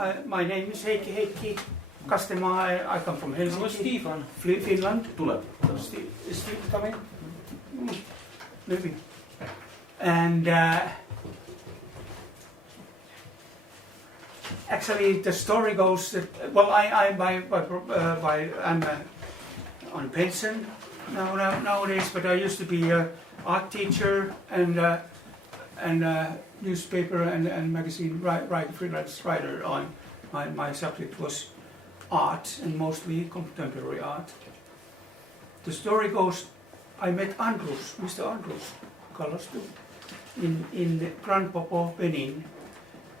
My name is Heikki Kastemaa. I come from Helsinki, Finland. Is Steve coming? Maybe. And actually, the story goes that I'm on pension nowadays, but I used to be an art teacher and newspaper and magazine freelance writer. On my subject was art, and mostly contemporary art. The story goes, I met Mr. Andrus Kalastu in Grand Popo, Benin,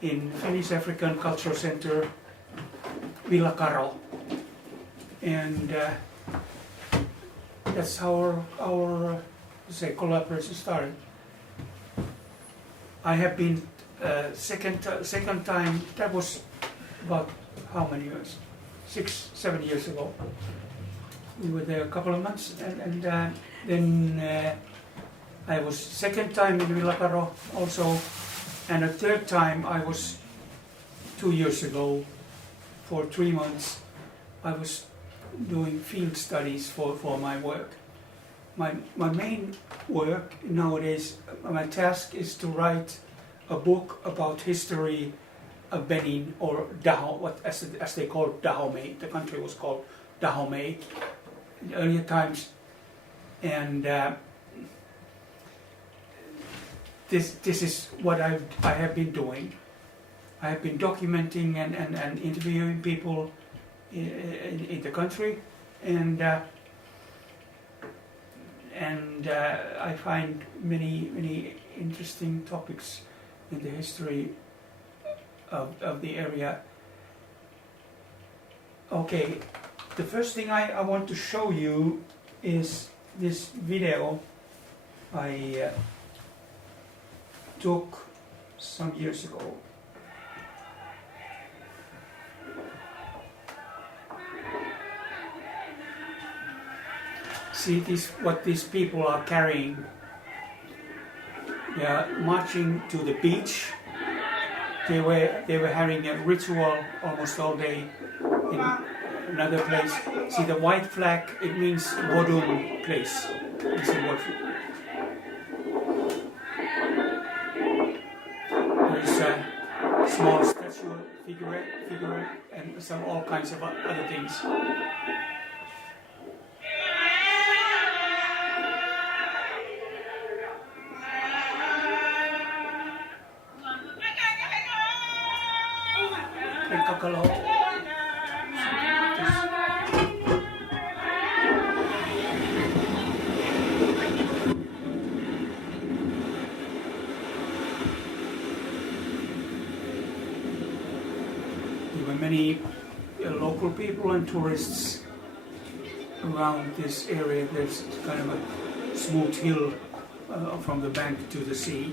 in Finnish African Cultural Center, Villa Caro, and that's how our collaboration started. I have been second time. That was about how many years? 6-7 years ago. We were there a couple of months, and then I was second time in Villa Caro also, and a third time I was 2 years ago for 3 months. I was doing field studies for my work. My main work nowadays, my task is to write a book about history of Benin, or Dahomey, as they called Dahomey. The country was called Dahomey in earlier times, and this is what I have been doing. I have been documenting and interviewing people in the country, and I find many interesting topics in the history of the area. Okay, the first thing I want to show you is this video I took some years ago. See what these people are carrying. They are marching to the beach. They were having a ritual almost all day in another place. See the white flag? It means Vodun place. This is what. There's a small statue, figure, and some all kinds of other things. Kakalo. There were many local people and tourists around this area. There's kind of a smooth hill from the bank to the sea.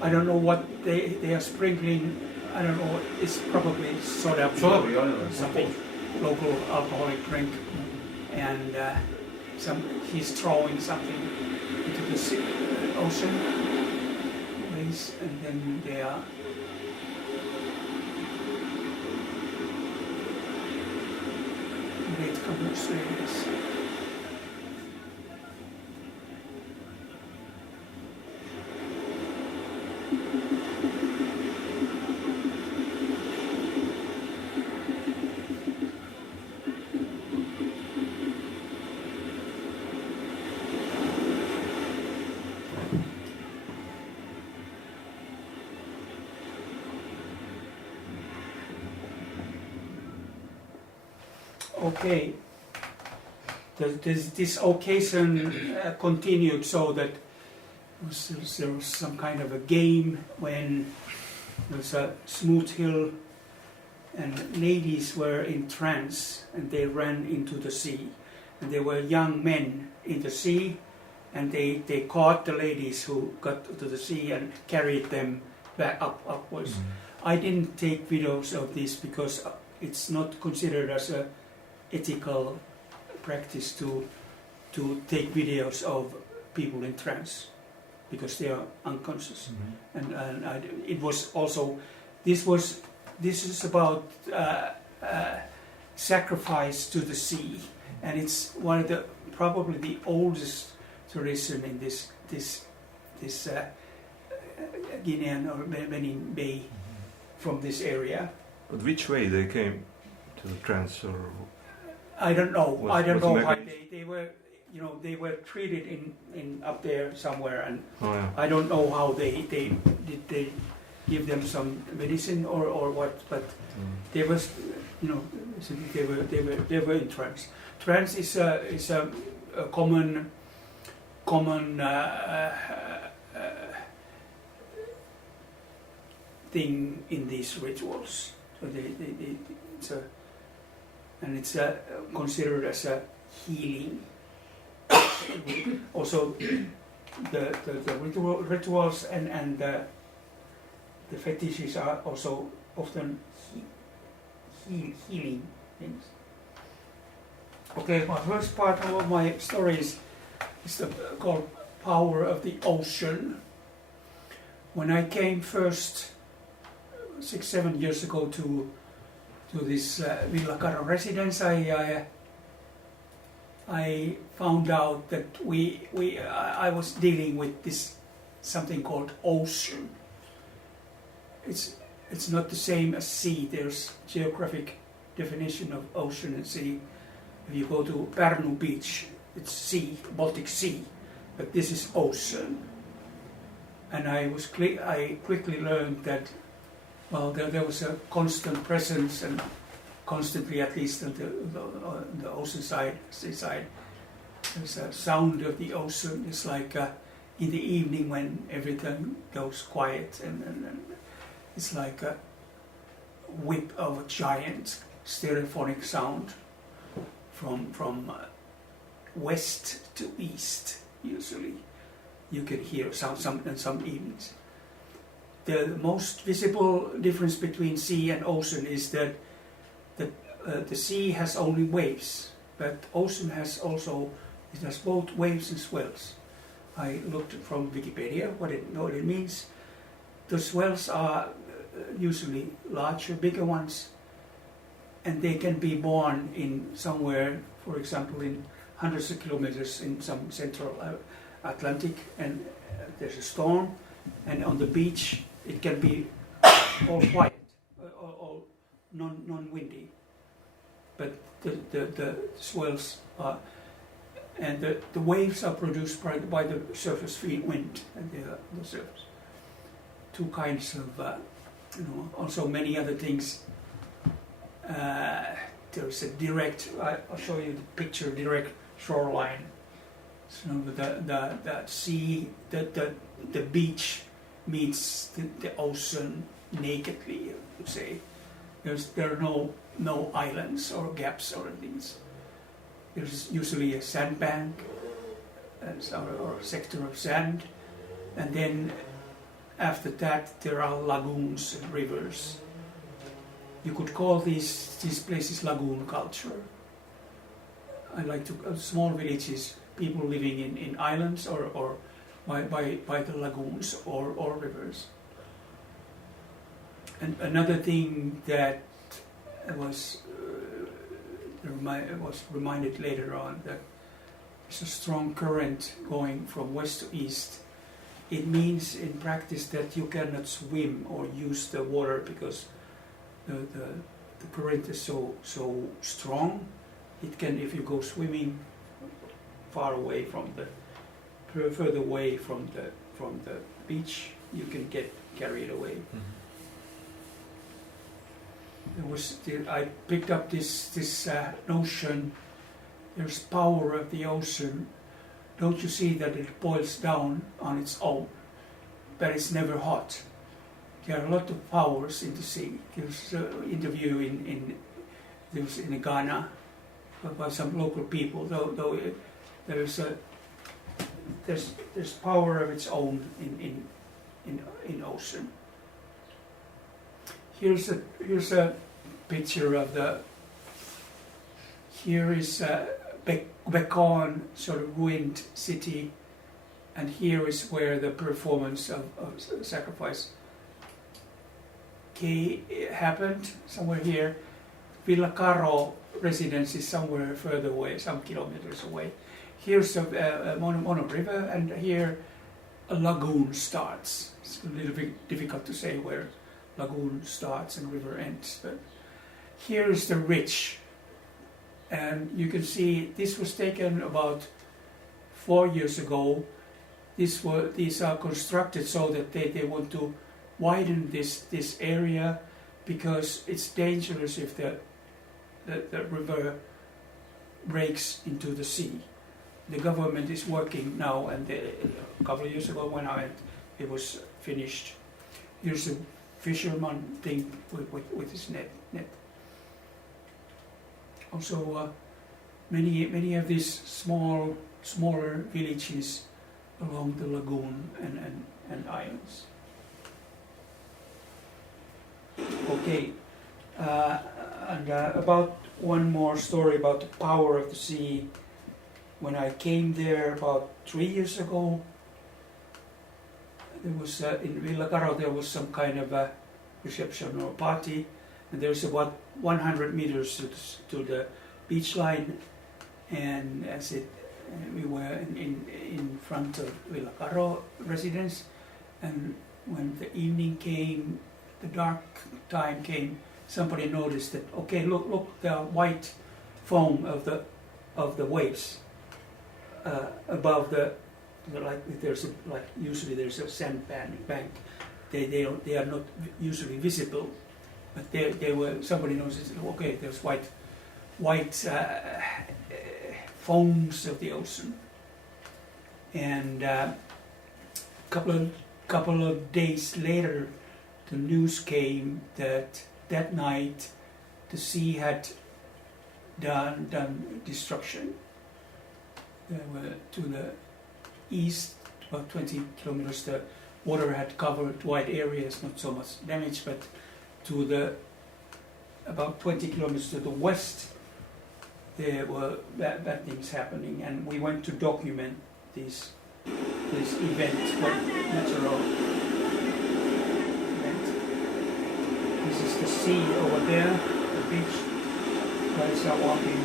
I don't know what they are sprinkling. I don't know. It's probably soda, something local alcoholic drink, and he's throwing something into the ocean place, and then they are. Great commercials. Okay, this occasion continued so that there was some kind of a game when there was a smooth hill and ladies were in trance and they ran into the sea. And there were young men in the sea and they caught the ladies who got to the sea and carried them back upwards. Mm-hmm. I didn't take videos of this because it's not considered as a ethical practice to take videos of people in trance because they are unconscious. Mm-hmm. And it was also this is about sacrifice to the sea, and it's one of the probably the oldest tradition in this Guinean or Benin Bay from this area. But which way they came to the trance, or I don't know. I don't know how they were. You know, they were treated in up there somewhere, and I don't know how they give them some medicine or what, but they was, you know, they were in trance. Trance is a common thing in these rituals. So it's considered as a healing. Also, the rituals and the fetishes are also often healing things. Okay, my first part of my story is called Power of the Ocean. When I came first 6-7 years ago to this Villa Caro residence, I found out that I was dealing with this something called ocean. It's not the same as sea. There's geographic definition of ocean and sea. If you go to Pärnu beach, it's sea, Baltic Sea, but this is ocean. And I quickly learned that, well, there was a constant presence, and constantly, at least on the ocean side, seaside, there's a sound of the ocean. It's like in the evening when everything goes quiet, and it's like a whip of a giant stereophonic sound from west to east. Usually, you can hear some evenings. The most visible difference between sea and ocean is that the sea has only waves, but ocean has both waves and swells. I looked from Wikipedia what it means. The swells are usually larger, bigger ones, and they can be born in somewhere, for example, in hundreds of kilometers in some central Atlantic, and there's a storm, and on the beach it can be all quiet, all non-windy. But the swells are, and the waves are produced by the surface wind and the surface. Two kinds of, also many other things. There's a direct, I'll show you the picture, direct shoreline. So the sea, the beach meets the ocean nakedly, I would say. There are no islands or gaps or things. There's usually a sandbank or a sector of sand, and then after that there are lagoons and rivers. You could call these places lagoon culture. I like to small villages, people living in islands or by the lagoons or rivers. And another thing that was reminded later on, that there's a strong current going from west to east. It means in practice that you cannot swim or use the water because the current is so strong. It can, if you go swimming far away further away from the beach, you can get carried away. Mm-hmm. I picked up this notion. There's power of the ocean don't you see that it boils down on its own, but it's never hot? There are a lot of powers in the sea. There was an interview in Ghana by some local people, though there's power of its own in ocean. Here's a picture of here is Bekan, sort of ruined city, and here is where the performance of sacrifice happened, somewhere here. Villacaro residence is somewhere further away, some kilometers away. Here's a Mono River, and here a lagoon starts. It's a little bit difficult to say where lagoon starts and river ends, but here is the ridge. And you can see this was taken about 4 years ago. These are constructed so that they want to widen this area, because it's dangerous if the river breaks into the sea. The government is working now, and a couple of years ago when I went, it was finished. Here's a fisherman thing with his net. Also, many of these smaller villages along the lagoon and islands. Okay, and about one more story about the power of the sea. When I came there about 3 years ago, there was in Villacaro there was some kind of a reception or party, and there's about 100 meters to the beach line, and we were in front of Villacaro residence, and when the evening came, the dark time came, somebody noticed that, okay, look, the white foam of the waves above usually there's a sand bank. They are not usually visible, but somebody noticed, okay, there's white foams of the ocean, and couple of days later, the news came that night the sea had done destruction. There were to the east, about 20 kilometers, the water had covered wide areas, not so much damage, but to about 20 kilometers to the west, there were bad things happening, and we went to document this event, natural event. This is the sea over there, the beach. Guys are walking.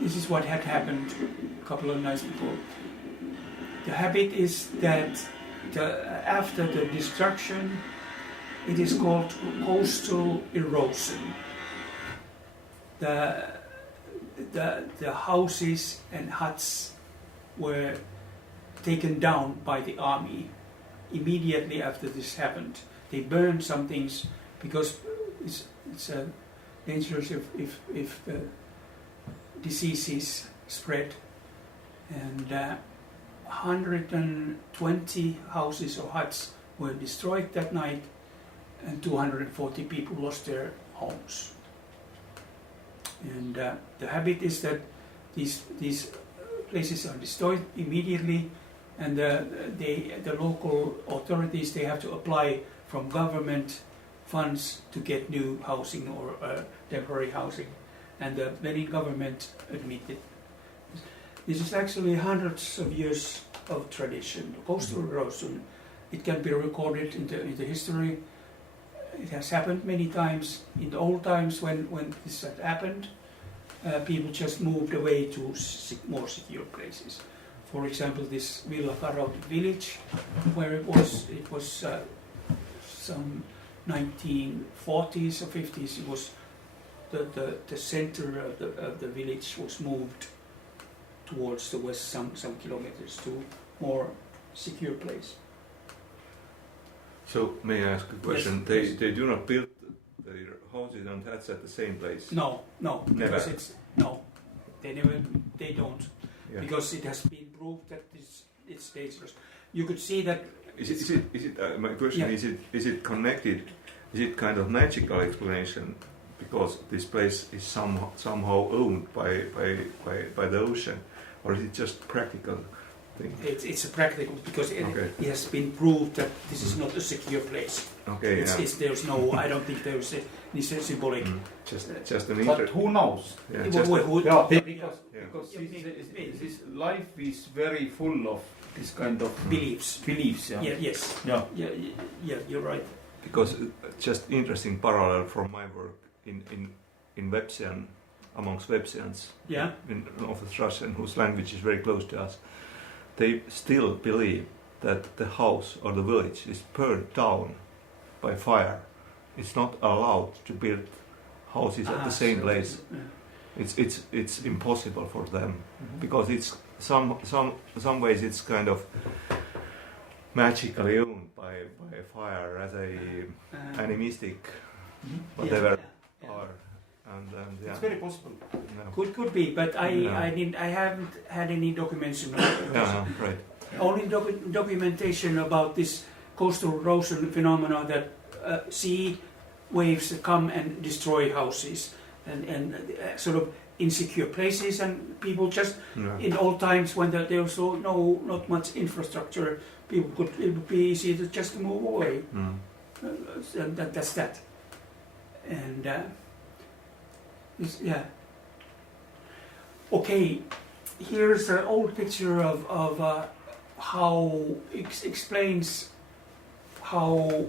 This is what had happened a couple of nights before. The habit is that after the destruction, it is called coastal erosion. The houses and huts were taken down by the army immediately after this happened. They burned some things because it's dangerous if the diseases spread, and 120 houses or huts were destroyed that night, and 240 people lost their homes. And the habit is that these places are destroyed immediately, and the local authorities, they have to apply from government funds to get new housing or temporary housing, and the Benin government admitted. This is actually hundreds of years of tradition. Coastal erosion, it can be recorded in the history. It has happened many times. In the old times when this had happened, people just moved away to more secure places. For example, this Villacaro village, where it was some 1940s or 50s, it was the center of the village was moved towards the west some kilometers to more secure place. So may I ask a question? Yes. They do not build their houses and huts at the same place. No, Never. because they don't, Yeah. because it has been proved that it's dangerous. You could see that. Is it? My question is it connected? Is it kind of magical explanation? Because this place is somehow owned by the ocean, or is it just practical thing? It's a practical, because it has been proved that this is not a secure place. Okay, There's no. I don't think there's any symbolic. Just an But who knows? Yeah, Because Yeah. this life is very full of this kind of Beliefs. Yeah. Yes. Yeah. Yeah. You're right. Because just interesting parallel from my work in Websian, amongst Websians Yeah. in North Russian, whose language is very close to us, they still believe that the house or the village is burned down by fire. It's not allowed to build houses at the same place. Yeah. It's impossible for them, because it's some ways it's kind of magically owned by fire as a animistic whatever power, and yeah. It's very possible. No. Could be, but I haven't had any documentation. Right. Only documentation about this coastal erosion phenomena, that sea waves not and destroy houses and sort of insecure places, and people just in old times when there was not much infrastructure, it would be easy to just move away. And that's that. And yeah. Okay, here's an old picture of how explains how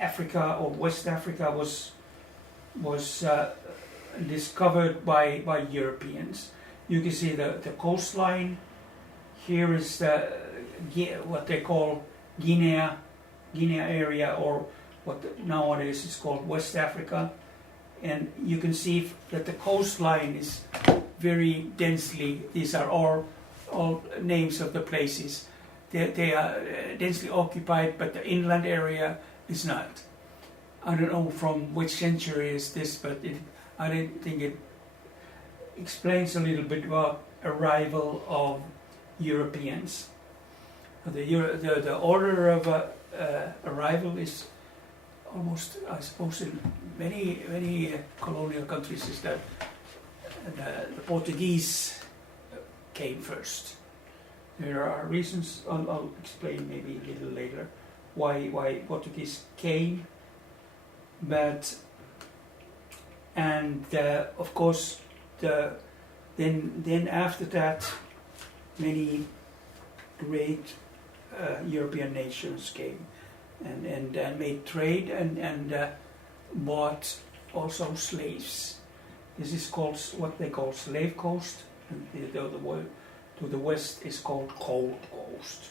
Africa or West Africa was discovered by Europeans. You can see the coastline. Here is what they call Guinea area, or what nowadays is called West Africa. And you can see that the coastline is very densely, these are all names of the places. They are densely occupied, but the inland area is not. I don't know from which century is this, but I don't think it explains a little bit about arrival of Europeans. The order of arrival is almost, I suppose, in many colonial countries, is that the Portuguese came first. There are reasons, I'll explain maybe a little later, why Portuguese came, but of course then after that many great European nations came and made trade and bought also slaves. This is called what they call Slave Coast, and the word to the west is called Cold Coast.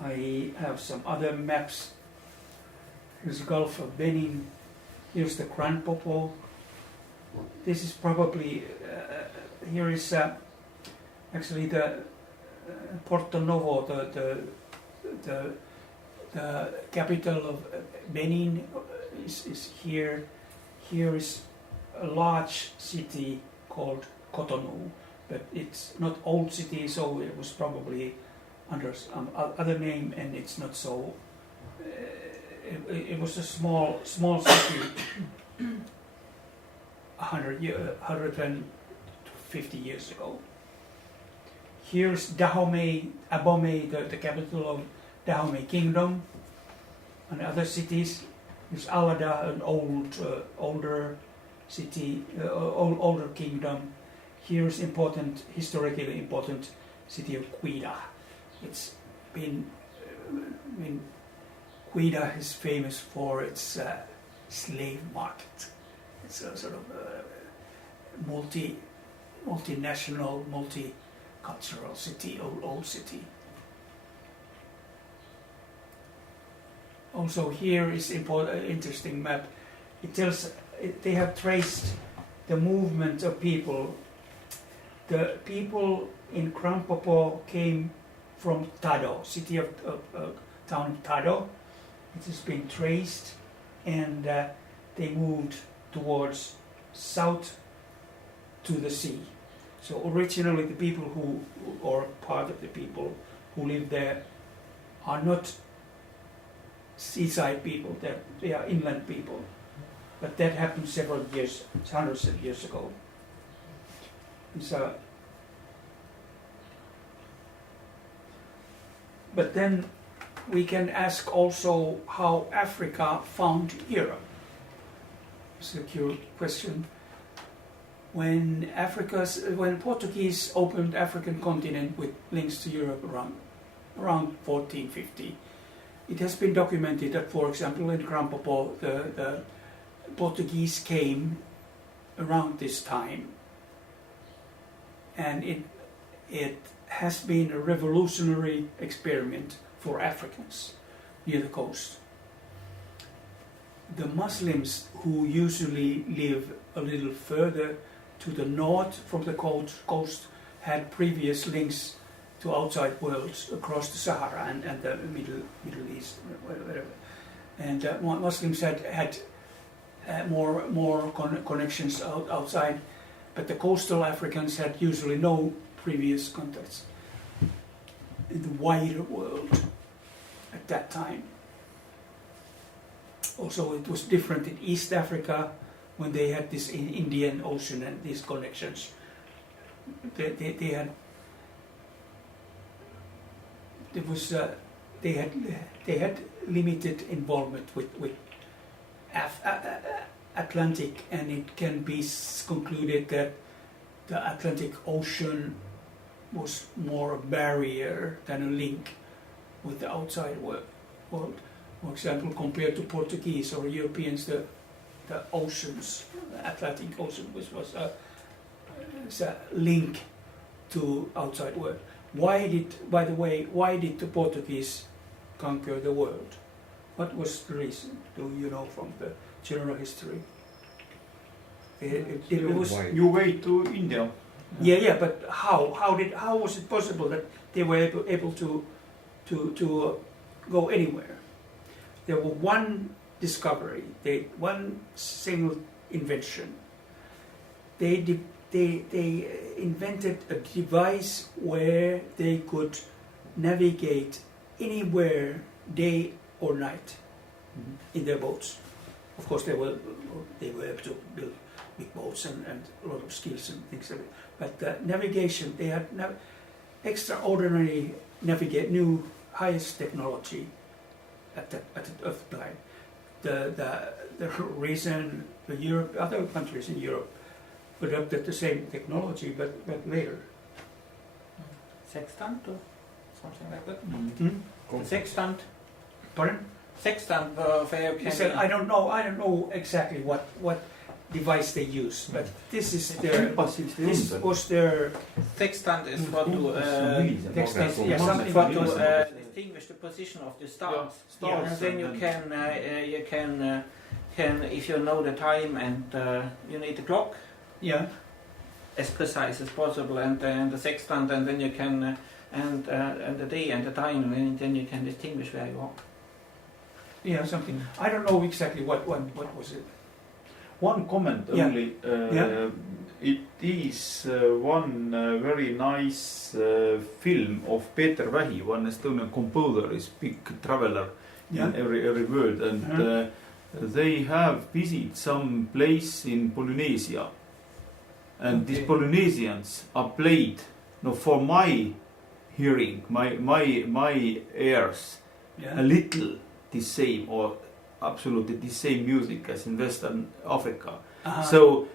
I have some other maps. Here's the Gulf of Benin. Here's the Grand Popo. This is probably here is actually the Porto Novo, the capital of Benin is here. Here is a large city called Cotonou, but it's not old city, so it was probably under some other name, and it's not so. It was a small city, 150 years ago. Here's Dahomey, the capital of Dahomey Kingdom, and other cities. There's Alada, an older city, older kingdom. Here's historically important city of Quida. It's been, Quida is famous for its slave market. It's a sort of multinational, multicultural city, old city. Also here is interesting map. It tells they have traced the movement of people. The people in Grand Popo came from Tado, city of town of Tado. It has been traced, and they moved towards south to the sea. So originally the people who, or part of the people who live there, are not seaside people, they are inland people. But that happened several years, hundreds of years ago. And so, but then we can ask also how Africa found Europe. It's a curious question. When Portuguese opened African continent with links to Europe around 1450, it has been documented that, for example, in Popo, the Portuguese came around this time, and it has been a revolutionary experiment for Africans near the coast. The Muslims, who usually live a little further to the north from the coast, had previous links to outside worlds across the Sahara and the Middle East, whatever. And Muslims had more connections outside, but the coastal Africans had usually no previous contacts in the wider world at that time. Also, it was different in East Africa when they had this in Indian Ocean and these connections. They had limited involvement with Atlantic, and it can be concluded that the Atlantic Ocean was more a barrier than a link with the outside world. For example, compared to Portuguese or Europeans, the oceans, the Atlantic Ocean was a link to outside world. Why did the Portuguese conquer the world? What was the reason? Do you know from the general history? It was New way to India. Yeah, but how was it possible that they were able to go anywhere? There was one discovery, one single invention. They invented a device where they could navigate anywhere, day or night, in their boats. Of course, they were able to build big boats and a lot of skills and things like that. But navigation, they had extraordinary new highest technology at the time. The reason other countries in Europe adopted the same technology, but later. Sextant or something like that? Mm-hmm. The sextant? Pardon? Sextant, where you can... Said, I don't know exactly what device they use, but this is their. This was their. Sextant is for to distinguish the position of the stars. Stars, and then you can if you know the time and you need the clock. Yeah. As precise as possible, and the sextant, and then you can and the day and the time, and then you can distinguish where you are. Yeah, something. I don't know exactly what was it. One comment only. It is one very nice film of Peter Vähi, one Estonian composer, is big traveler in every world, and they have visited some place in Polynesia, and these Polynesians are played. No, for my hearing, my ears, a little the same or absolutely the same music as in Western Africa. So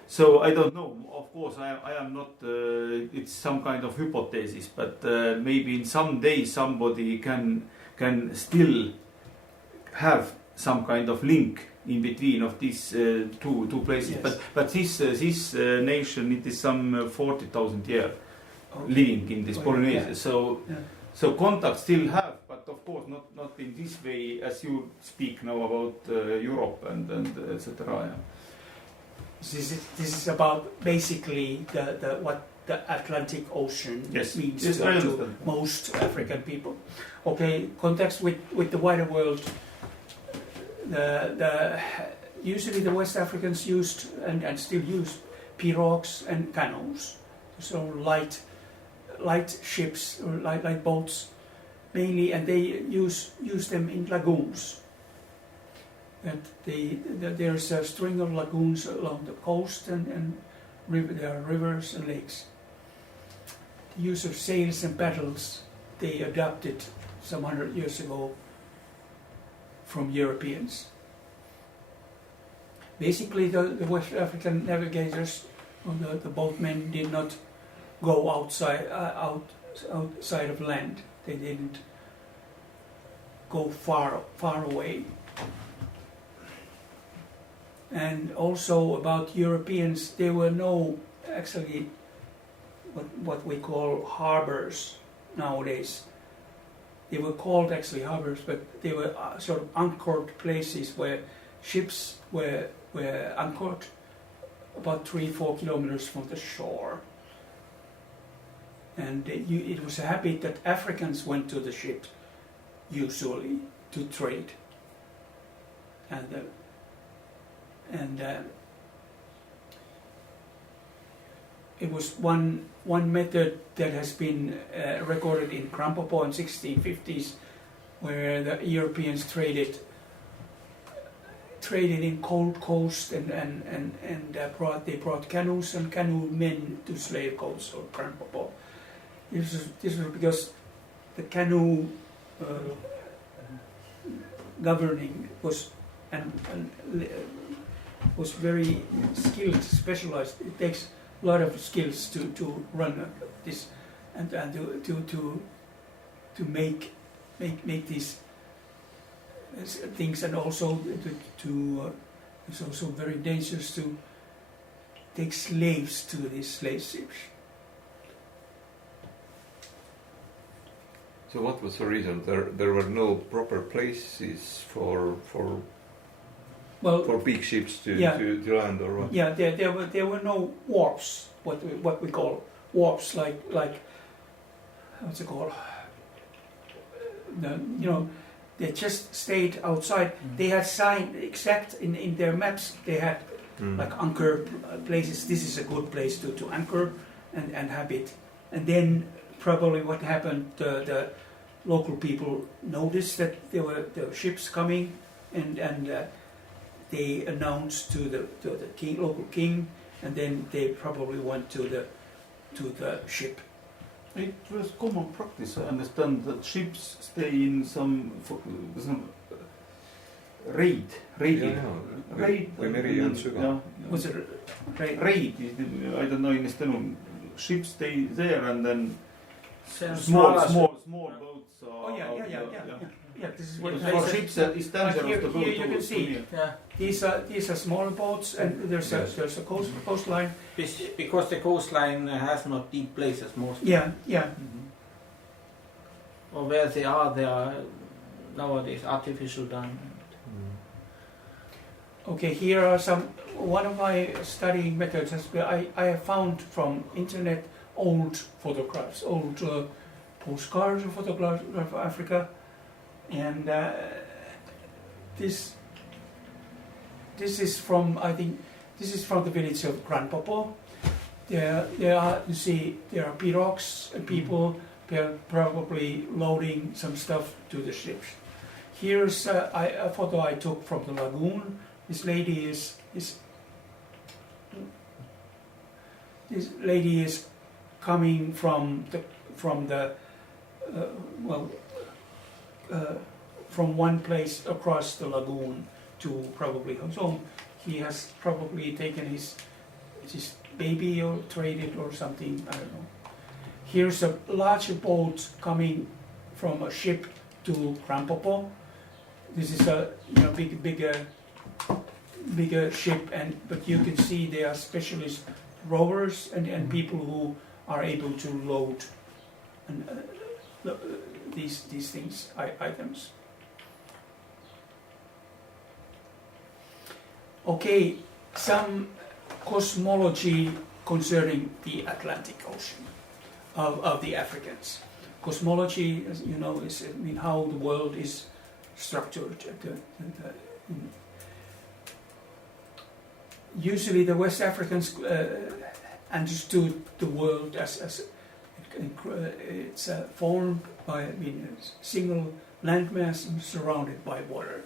I don't know. Of course, I am not. It's some kind of hypothesis, but maybe in some day somebody can still have some kind of link in between of these two places. Yes. But this nation, it is some 40,000 years living in this Polynesia. So contact still have, but of course not in this way as you speak now about Europe and etc. This is about basically the what the Atlantic Ocean Yes. means Yes, I to understand. most African people. Okay, context with the wider world. Usually the West Africans used and still use pirogues and canoes, so light ships or light boats mainly, and they use them in lagoons. And there's a string of lagoons along the coast, and there are rivers and lakes. The use of sails and paddles they adopted some 100 years ago from Europeans. Basically, the West African navigators or the boatmen did not go outside of land. They didn't go far away. And also about Europeans, there were no actually what we call harbors nowadays. They were called actually harbors, but they were sort of anchored places where ships were anchored about 3-4 kilometers from the shore. And it was a habit that Africans went to the ship usually to trade. And it was one method that has been recorded in Popo in 1650s, where the Europeans traded in cold coast and they brought canoes and canoe men to slave coast or Popo. This was because the canoe governing was very skilled, specialized. It takes a lot of skills to run this and to make these things, and also it's also very dangerous to take slaves to these slave ships. So what was the reason? There were no proper places for big ships to land, or what? Yeah, there were no wharfs. What we call wharfs, like what's it called? They just stayed outside. They had signed exact in their maps. They had like anchor places. This is a good place to anchor and have it. And then probably what happened, the local people noticed that there were the ships coming, and they announced to the local king, and then they probably went to the ship. It was common practice, I understand, that ships stay in some raid. Was it raid? Raid, I don't know in Estonian. Ships stay there, and then small boats are Yeah, this is what for ships it's dangerous to go here you can see. Yeah. These are smaller boats, and there's a coastline. Because the coastline has not deep places mostly. Yeah. Mm-hmm. Or where they are nowadays artificial diamond. Okay, here are one of my studying methods has been, I have found from internet old photographs, old postcards of photographs of Africa, and this is from the village of Popo. There are pirogues and people. They're probably loading some stuff to the ships. Here's a photo I took from the lagoon. This lady is coming from one place across the lagoon to probably his home. He has probably taken his baby or traded or something, I don't know. Here's a larger boat coming from a ship to Popo. This is a bigger ship, but you can see they are specialist rowers and people who are able to load these things, items. Okay, some cosmology concerning the Atlantic Ocean of the Africans. Cosmology, as you know, is how the world is structured. Usually the West Africans understood the world as it's formed by a single landmass surrounded by water.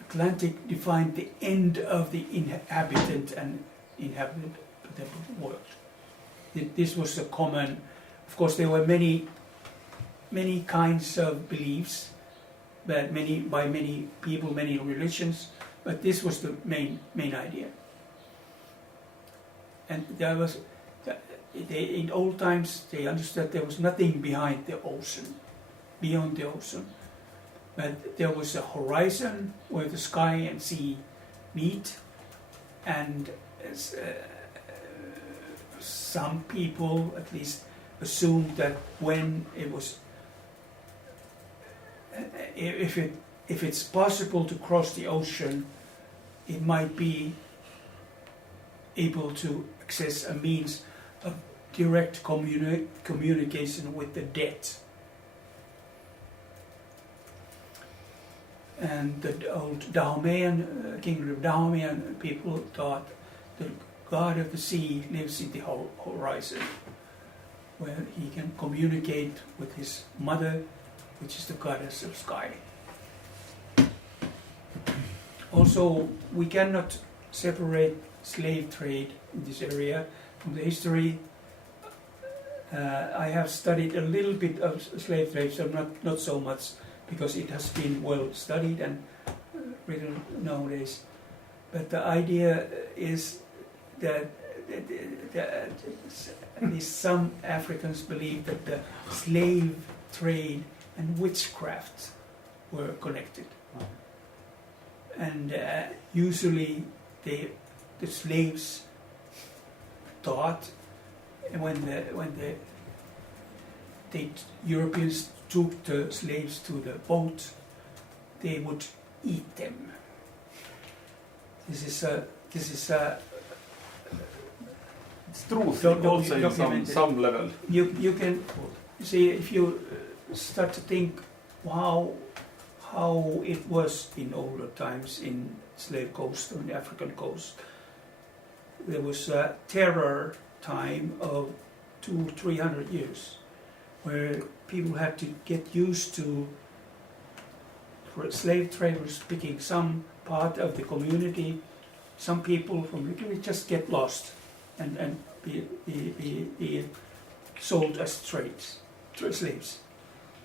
Atlantic defined the end of the inhabitable world. This was a common. Of course, there were many kinds of beliefs, but by many people, many religions. But this was the main idea. And there was, in old times, they understood there was nothing behind the ocean, beyond the ocean. But there was a horizon where the sky and sea meet, and some people at least assumed that when it was, if it's possible to cross the ocean, it might be able to access a means of direct communication with the dead. And the old Dahomeyan, kingdom of Dahomeyan people thought the god of the sea lives in the horizon, where he can communicate with his mother, which is the goddess of sky. Also, we cannot separate slave trade in this area from the history. I have studied a little bit of slave trade, so not so much, because it has been well studied and written nowadays. But the idea is that at least some Africans believe that the slave trade and witchcraft were connected. And usually the slaves thought, when the Europeans took the slaves to the boat, they would eat them. This is it's truth also in some level. You can see, if you start to think how it was in older times in slave coast, on the African coast. There was a terror time of 200-300 years, where people had to get used to slave traders picking some part of the community. Some people from literally just get lost and be sold as slaves.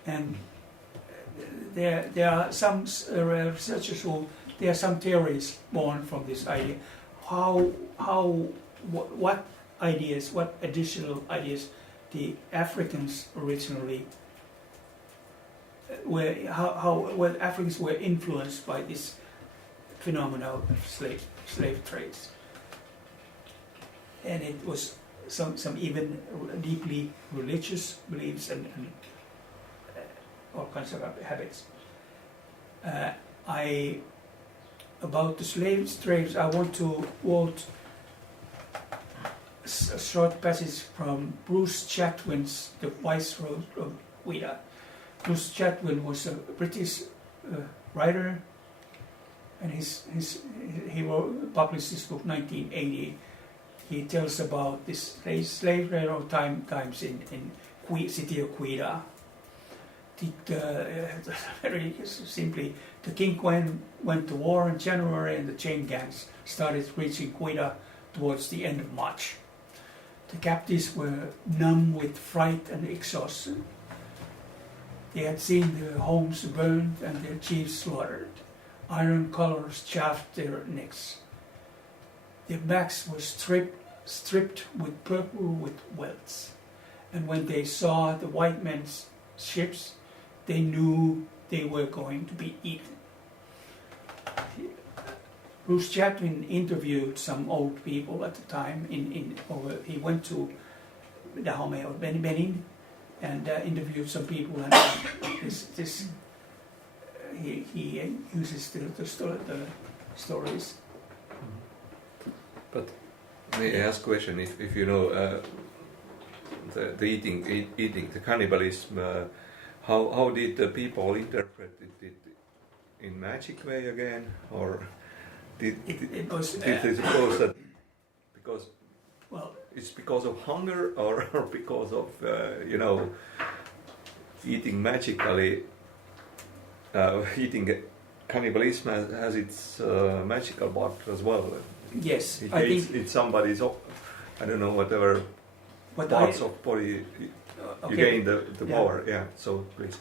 And there are some researchers who, there are some theories born from this idea. What ideas, what additional ideas the Africans originally were, Africans were influenced by this phenomenon of slave trades. And it was some even deeply religious beliefs and all kinds of habits. About the slave trades, I want to quote a short passage from Bruce Chatwin's The Viceroy of Ouida. Bruce Chatwin was a British writer, and he published this book 1980. He tells about this slave trade of times in city of Ouida. Very simply, the king went to war in January, and the chain gangs started reaching Ouida towards the end of March. The captives were numb with fright and exhaustion. They had seen their homes burned and their chiefs slaughtered. Iron collars chafed their necks. Their backs were stripped with purple with welts. And when they saw the white men's ships, they knew they were going to be eaten. Bruce Chatwin interviewed some old people at the time. He went to Dahomey or Benin and interviewed some people. And he uses the stories. But May I ask a question? If you know the eating, the cannibalism, how did the people interpret it in magic way again, or did it was they suppose that because well, it's because of hunger or because of eating magically, eating cannibalism has its magical part as well. yes, It I eats, think it's somebody's, I don't know, whatever what parts of body you gain the Yeah. power. Yeah. So please.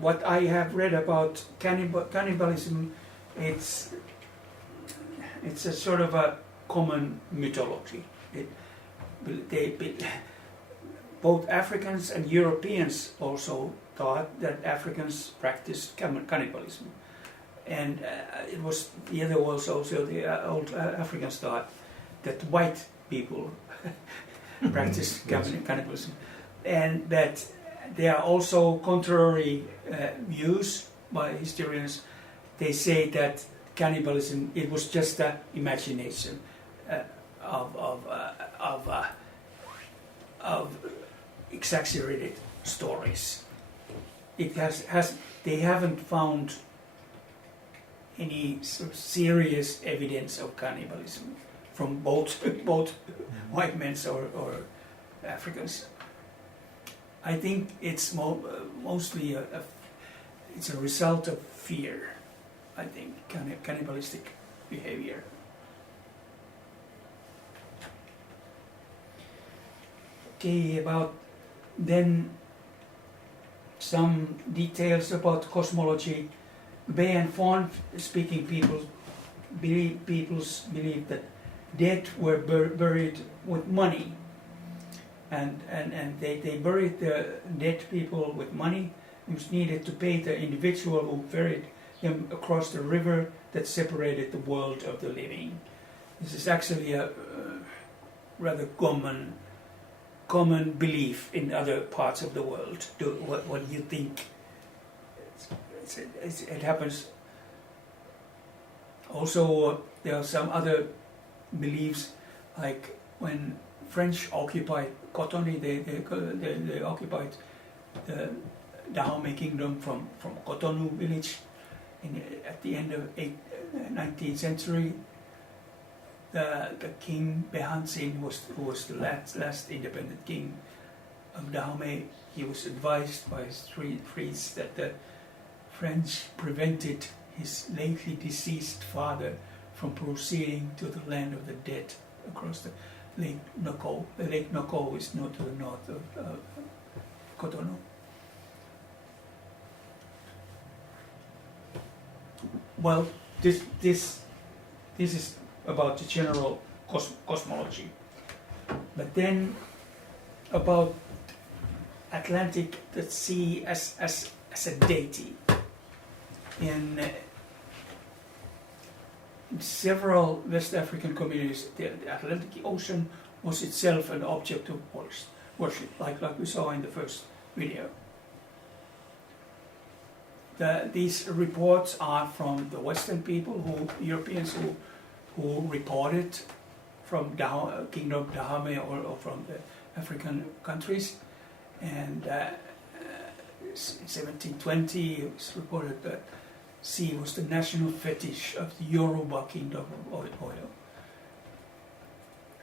what I have read about cannibalism, it's a sort of a common mythology. Both Africans and Europeans also thought that Africans practiced cannibalism, and there was also the old Africans thought that white people practiced cannibalism, and that there are also contrary views by historians. They say that cannibalism, it was just an imagination of exaggerated stories. They haven't found any sort of serious evidence of cannibalism from both white men or Africans. I think it's mostly it's a result of fear. I think cannibalistic behavior. Okay, about then some details about cosmology. Bay and Fawn speaking peoples believe that dead were buried with money, and they buried the dead people with money. It was needed to pay the individual who buried them across the river that separated the world of the living. This is actually a rather common belief in other parts of the world. What do you think? It happens. Also, there are some other beliefs, like when French occupied Cotonou, they occupied the Dahomey kingdom from Cotonou village at the end of 19th century. The king Behansin, who was the last independent king of Dahomey, he was advised by his priests that the French prevented his lately deceased father from proceeding to the land of the dead across the Lake Noko. The Lake Noko is not to the north of Cotonou. Well, this is about the general cosmology, but then about Atlantic, the sea as a deity. In several West African communities, the Atlantic Ocean was itself an object of worship, like we saw in the first video. These reports are from the Western people, Europeans who reported from Kingdom of Dahomey or from the African countries. And in 1720 it was reported that sea was the national fetish of the Yoruba Kingdom of Oyo.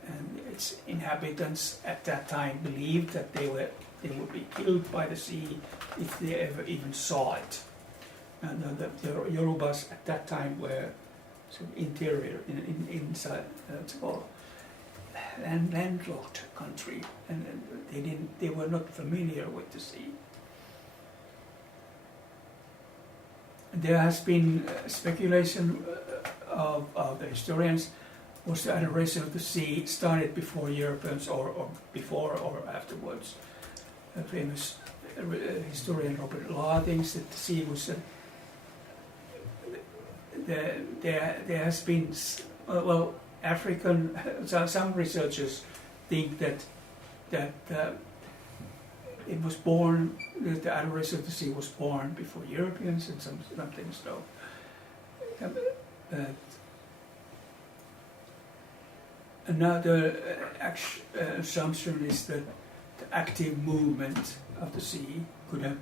And its inhabitants at that time believed that they would be killed by the sea if they ever even saw it. And the Yorubas at that time were sort of interior, inside, and landlocked country, and they were not familiar with the sea. There has been speculation of the historians, was the adoration of the sea started before Europeans or before or afterwards. A famous historian Robert Law thinks that the sea was there has been African. Some researchers think that it was born. That the adoration of the sea was born before Europeans, and some things Another assumption is that the active movement of the sea could have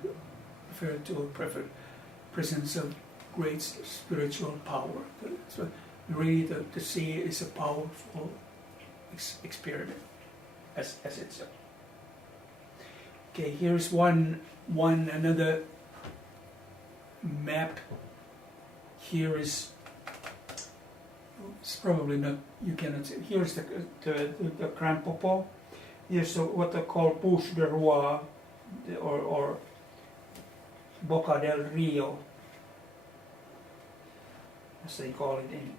referred to a presence of great spiritual power. So really, the sea is a powerful experiment as itself. Okay, here's another map. Here is. It's probably not. You cannot see. Here's the Grand Popo. Here's what they call Bouche de Roi, or Boca del Rio, as they call it in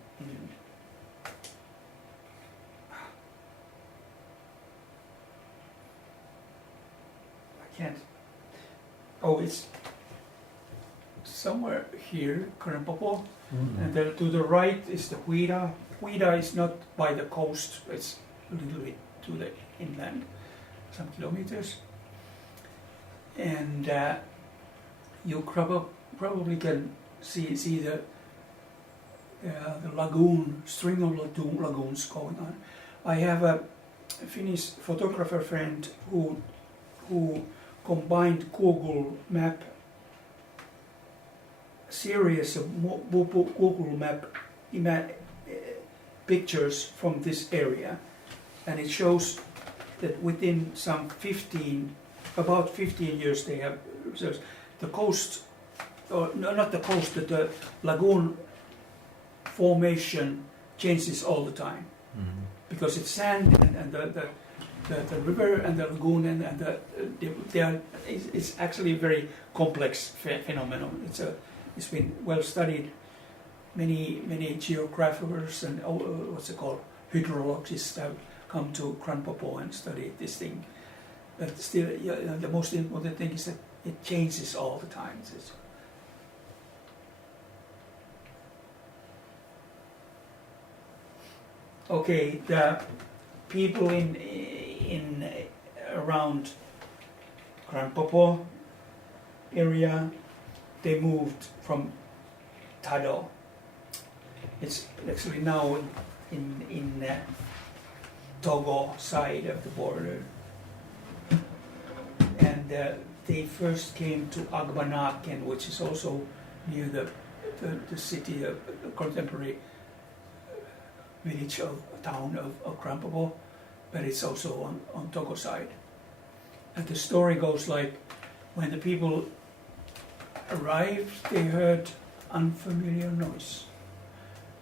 I can't. Oh, it's somewhere here, Grand Popo. And to the right is the Huida. Huida is not by the coast, it's a little bit to the inland, some kilometers. And you probably can see the lagoon, string of lagoons going on. I have a Finnish photographer friend who combined Google Map series of Google Map pictures from this area, and it shows that within about 15 years they have researched the coast, or no, not the coast, but the lagoon formation changes all the time, because it's sand and the river and the lagoon and it's actually a very complex phenomenon. It's been well studied. Many geographers and hydrologists have come to Grand Popo and studied this thing. But still, the most important thing is that it changes all the time. Okay, the people in around Grand Popo area, they moved from Tado. It's actually now in Togo side of the border, and they first came to Agbanaken, which is also near the city, the contemporary village town of Grand Popo, but it's also on Togo side. And the story goes like, when the people arrived, they heard unfamiliar noise.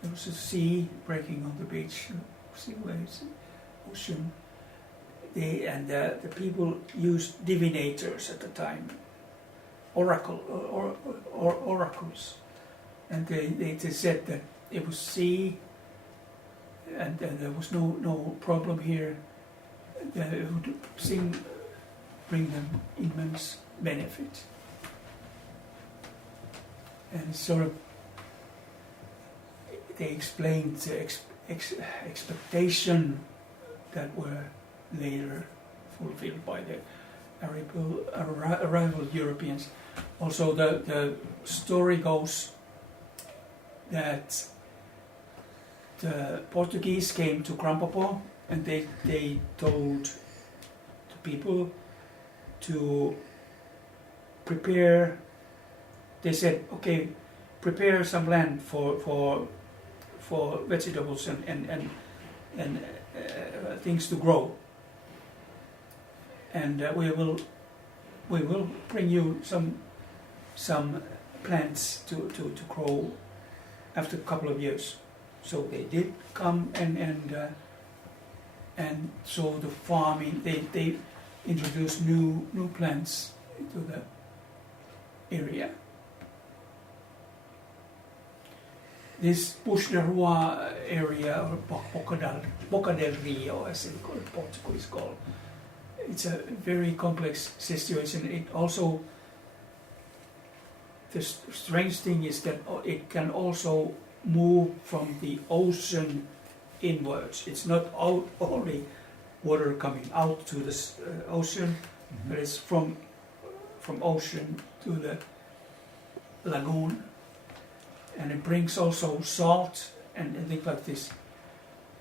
There was a sea breaking on the beach, sea waves, ocean. The people used divinators at the time, oracles, and they said that it was sea, and there was no problem here. It would bring them immense benefit. And sort of, they explained the expectation that were later fulfilled by the arrival Europeans. Also, the story goes that the Portuguese came to Grand Popo and they told the people to prepare. They said, okay, prepare some land for vegetables and things to grow, and we will bring you some plants to grow after a couple of years. So they did come and so the farming, they introduced new plants into the area. This Bouche de Roi area, or Boca del Rio, as in Portuguese called, it's a very complex situation. It also, the strange thing is that it can also move from the ocean inwards. It's not only water coming out to the ocean, but it's from ocean to the lagoon. And it brings also salt and things like this.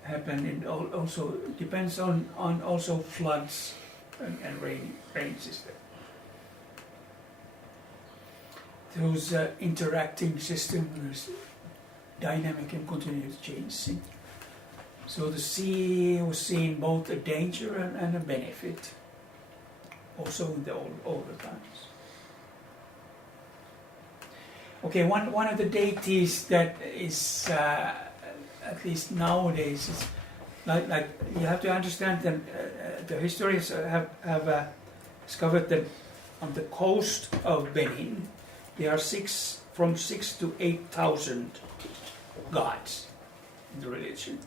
happen, and also depends on also floods and rain system. Those interacting systems, dynamic and continuous changing. So the sea was seen both a danger and a benefit, also in the older times. Okay, one of the deities that is, at least nowadays, is like you have to understand that the historians have discovered that on the coast of Benin, there are from 6,000 to 8,000 gods in the religion.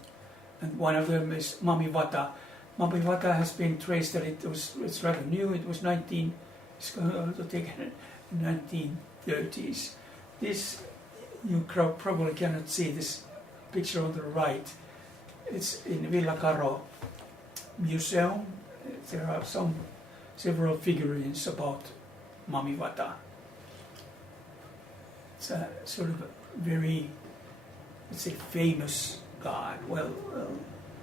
And one of them is Mami Vata. Mami Vata has been traced that it's rather new. It was taken in 1930s. This, you probably cannot see this picture on the right. It's in Villa Caro Museum. There are several figurines about Mami Vata. It's a sort of a very, let's say, famous god, well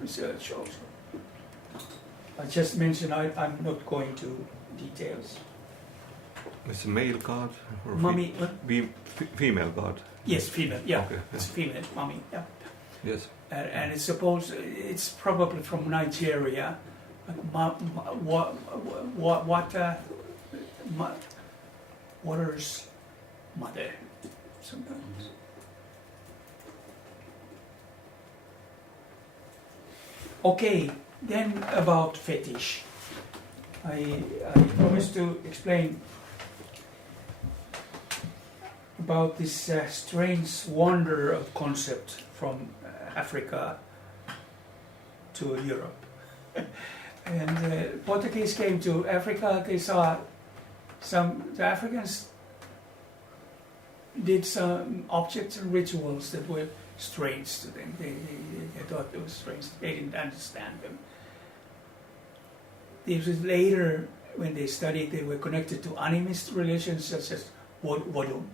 researched also. I just mentioned I'm not going to details. It's a male god or Mami, female god? Yes, female, yeah. Okay, It's female, Mami, yeah. Yes. And it's supposed, it's probably from Nigeria. Water's mother, sometimes. Okay, then about fetish. I promised to explain about this strange wander of concept from Africa to Europe. And Portuguese came to Africa, they saw the Africans did some objects and rituals that were strange to them. They thought it was strange. They didn't understand them. This was later, when they studied, they were connected to animist religions such as Vodun.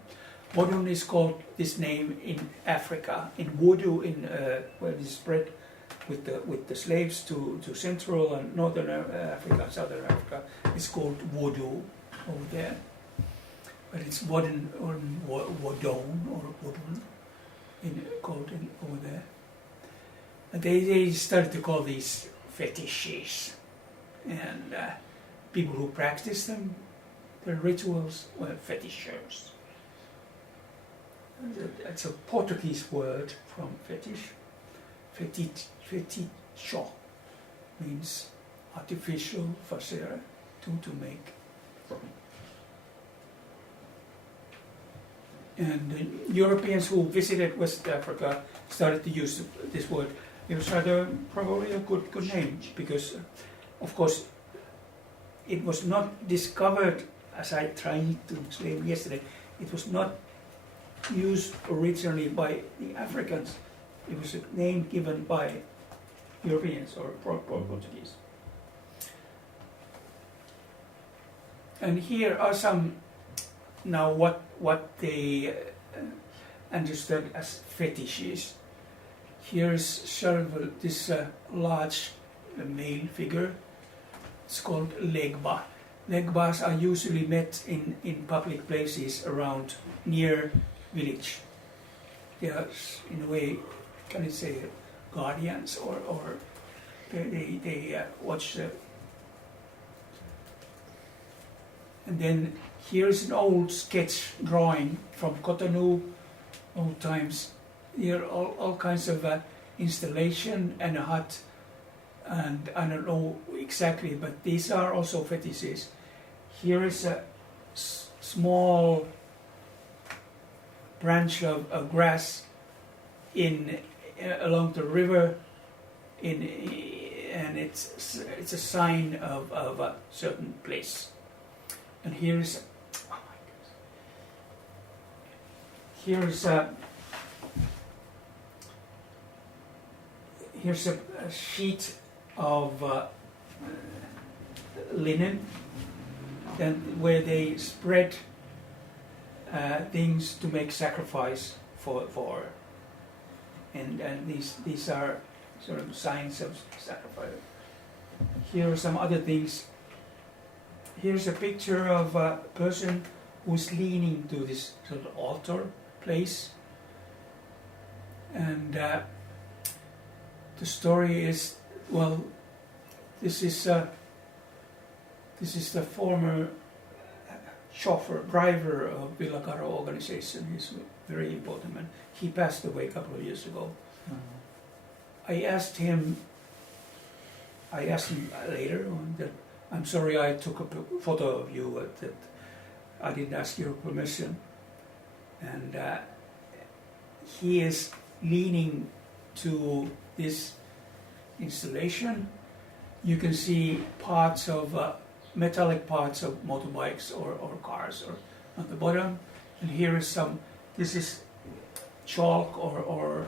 Vodun is called this name in Africa. In Voodoo, where it spread with the slaves to Central and Northern Africa, Southern Africa, it's called Voodoo over there. But it's Vodun or Vodon or Vodun called over there. And they started to call these fetishes. And people who practice them, their rituals, were fetishers. It's a Portuguese word from fetish. Fetisho means artificial facere, to make. And the Europeans who visited West Africa started to use this word. It was rather probably a good name, because of course it was not discovered, as I tried to explain yesterday, it was not used originally by the Africans. It was a name given by Europeans or Portuguese. And here are some, now what they understood as fetishes. Here's sort of this large male figure. It's called Legbar. Legbars are usually met in public places around near village. They are, in a way, can I say, guardians, or they watch the. And then here's an old sketch drawing from Cotonou, old times. Here are all kinds of installation and a hut, and I don't know exactly, but these are also fetishes. Here is a small branch of grass along the river, and it's a sign of a certain place. And here is here's a sheet of linen, and where they spread things to make sacrifice for and these are sort of signs of sacrifice. Here are some other things. Here's a picture of a person who's leaning to this sort of altar place. And the story is, well, this is the former chauffeur, driver of Villakaro organization. He's very important man. He passed away a couple of years ago. I asked him later on that, I'm sorry I took a photo of you, that I didn't ask your permission. And he is leaning to this installation. You can see parts of metallic parts of motorbikes or cars or on the bottom. And here is this is chalk or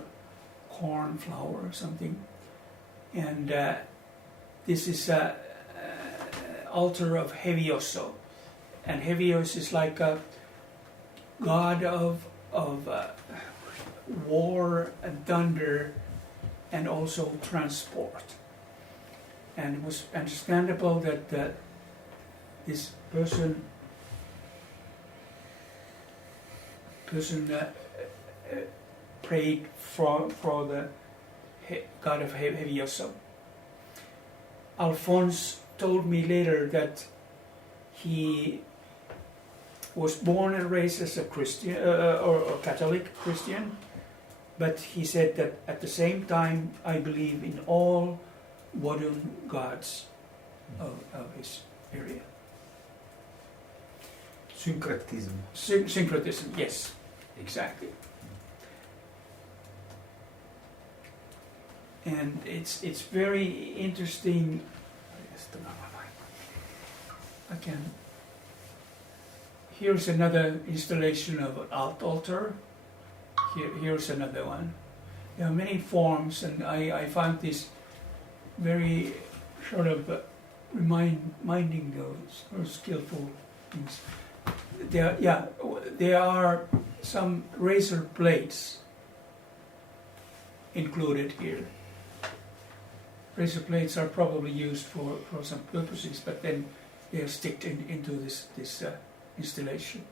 corn flour or something. And this is a altar of Hevioso. And Hevios is like a god of war and thunder and also transport. And it was understandable that this person prayed for the god of Hevioso. Alphonse told me later that he was born and raised as a Christian or Catholic Christian, but he said that at the same time I believe in all Wadun gods of his area. Syncretism. Syncretism, yes, exactly. And it's very interesting. Here's another installation of an alt altar. Here's another one. There are many forms, and I found this very sort of reminding of sort of skillful things. There are some razor blades included here. Razor blades are probably used for some purposes, but then they are sticked into this installation.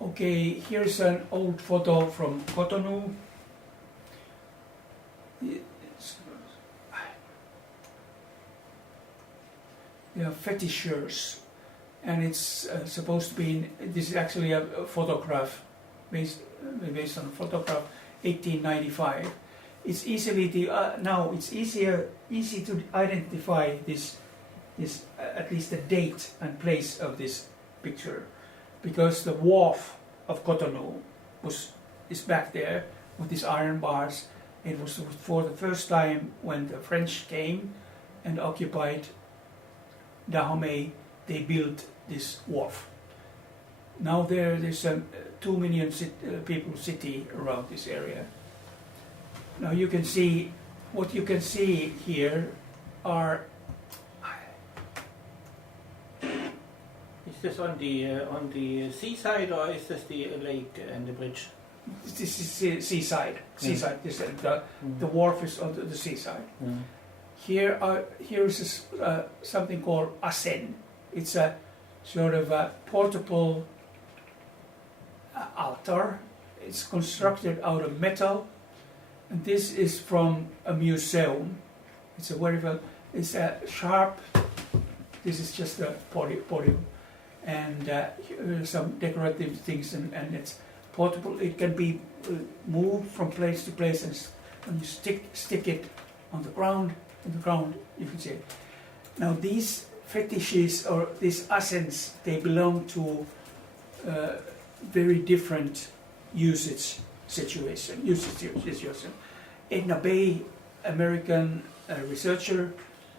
Okay, here's an old photo from Cotonou. They are fetishers, and it's supposed to be. This is actually a photograph based on a photograph, 1895. It's now it's easy to identify this at least the date and place of this picture, because the wharf of Cotonou is back there with these iron bars. It was for the first time when the French came and occupied Dahomey, they built this wharf. Now there's a 2 million people city around this area. Now you can see, what you can see here are. Is this on the seaside, or is this the lake and the bridge? This is seaside. Seaside. The wharf is on the seaside. Here is something called asen. It's a sort of a portable altar. It's constructed out of metal, and this is from a museum. It's a sharp. This is just a podium, and some decorative things, and it's portable. It can be moved from place to place, and you stick it on the ground. You can see it. Now these fetishes or these asens, they belong to very different usage situation. Edna Bay, American researcher,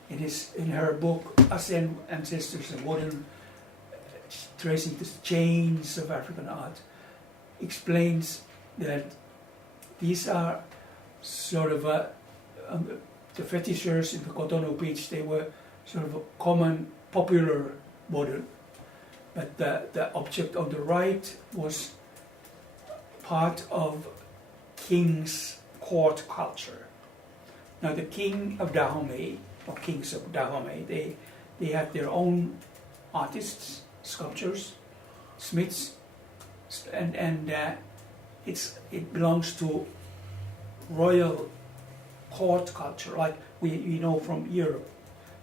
in her book Asen Ancestors and Modern, tracing the chains of African art, explains that these are sort of the fetishers in the Cotonou beach. They were sort of a common, popular model, but the object on the right was part of king's court culture. Now the king of Dahomey, or kings of Dahomey, they have their own artists, sculptors, smiths, and it belongs to royal court culture, like we know from Europe.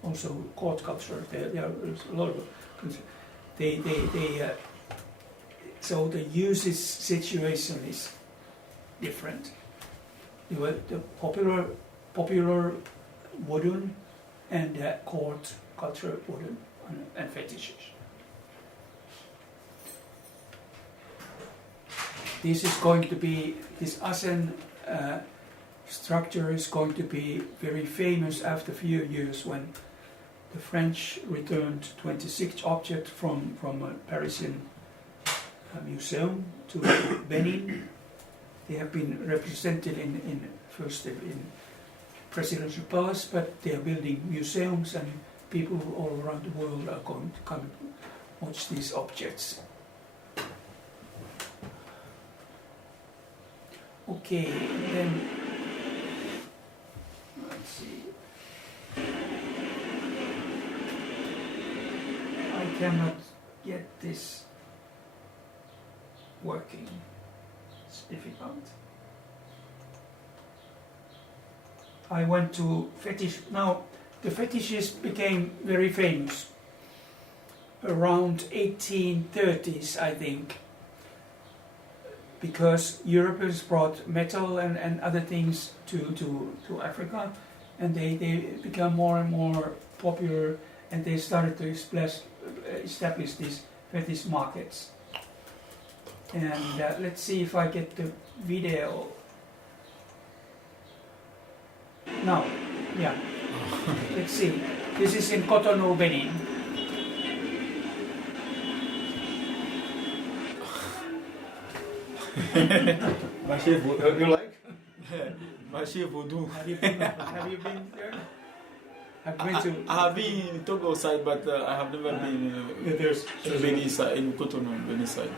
Also, court culture. There are a lot of so the usage situation is different. The popular wooden and court culture wooden and fetishes. This is going to be, this Asen structure is going to be very famous after a few years when the French returned 26 objects from a Parisian museum to Benin. They have been represented first in presidential palace, but they are building museums and people all around the world are going to come and watch these objects. Okay, then let's see. I cannot get this working. It's difficult. I went to fetish. Now, the fetishes became very famous around 1830s, I think, because Europeans brought metal and other things to Africa, and they become more and more popular, and they started to establish these fetish markets. And let's see if I get the video. Now, yeah, let's see. This is in Cotonou, Benin. You like? Marché Vaudou. Have you been there? I've been to. I have been in Togo side, but I have never been There's in Benin side, in Cotonou, Benin side.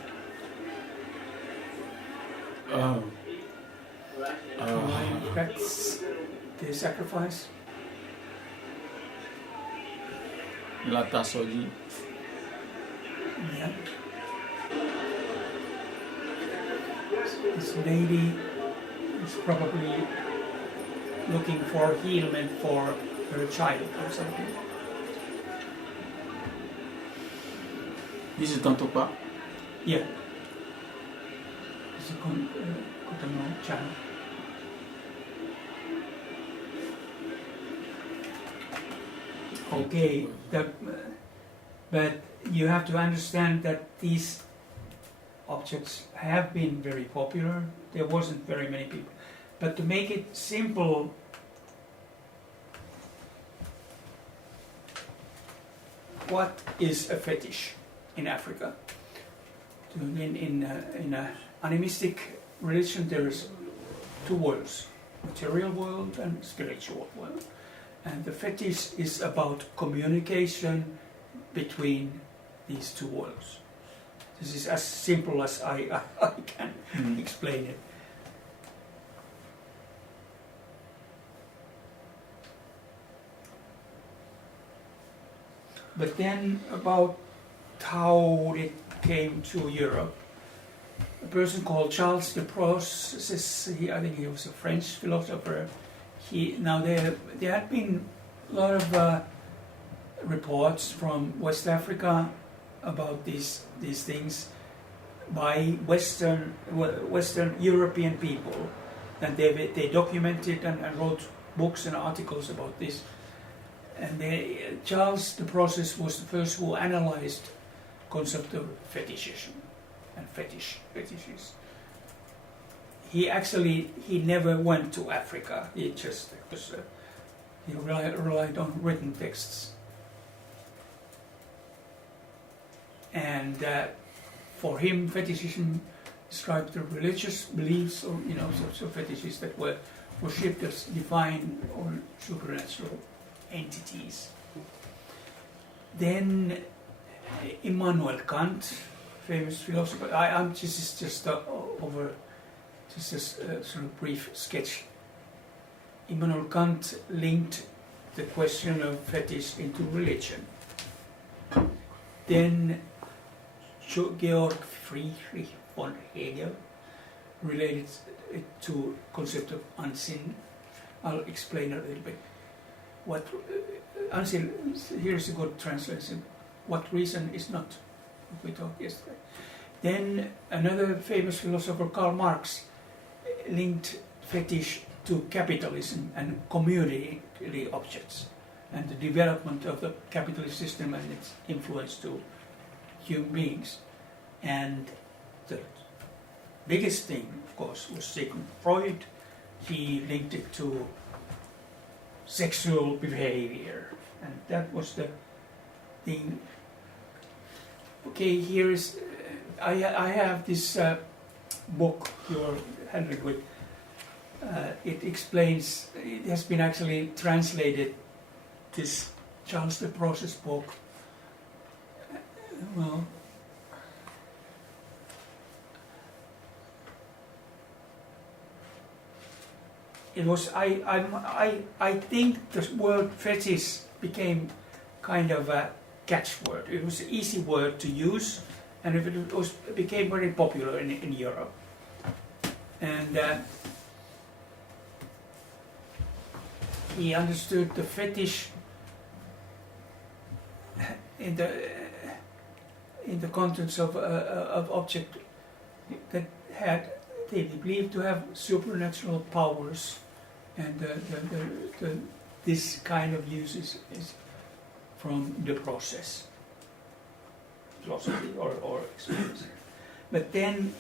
That's the sacrifice. La Tassoji. Yeah. This lady is probably looking for healing for her child or something. This is Tantopa. Yeah. It's a Cotonou channel. Okay, but you have to understand that these objects have been very popular. There wasn't very many people. But to make it simple, what is a fetish in Africa? In animistic religion, there is two worlds, material world and spiritual world. And the fetish is about communication between these two worlds. This is as simple as I can explain it. But then about how it came to Europe. A person called Charles de Prost, I think he was a French philosopher. There had been a lot of reports from West Africa about these things by Western European people, and they documented and wrote books and articles about this. And Charles de Prost was the first who analyzed concept of fetishism and fetishes. He never went to Africa. He relied on written texts. And for him, fetishism described the religious beliefs, or so fetishes that were worshipped as divine or supernatural entities. Then Immanuel Kant, famous philosopher. This is just This is a sort of brief sketch. Immanuel Kant linked the question of fetish into religion. Then Georg Friedrich von Hegel related it to concept of unseen. I'll explain a little bit. What unseen, here's a good translation. What reason is not, what we talked yesterday. Then another famous philosopher, Karl Marx, linked fetish to capitalism and community objects and the development of the capitalist system and its influence to human beings. And the biggest thing, of course, was Sigmund Freud. He linked it to sexual behavior, and that was the thing. Okay, here is, I have this book you're handling with. It explains, it has been actually translated, this Charles de Process book. Well, it was, I think the word fetish became kind of a catchword. It was an easy word to use, and it became very popular in Europe. And he understood the fetish in the contents of object that had, they believed to have supernatural powers, and this kind of use is from the process, philosophy or experience. But then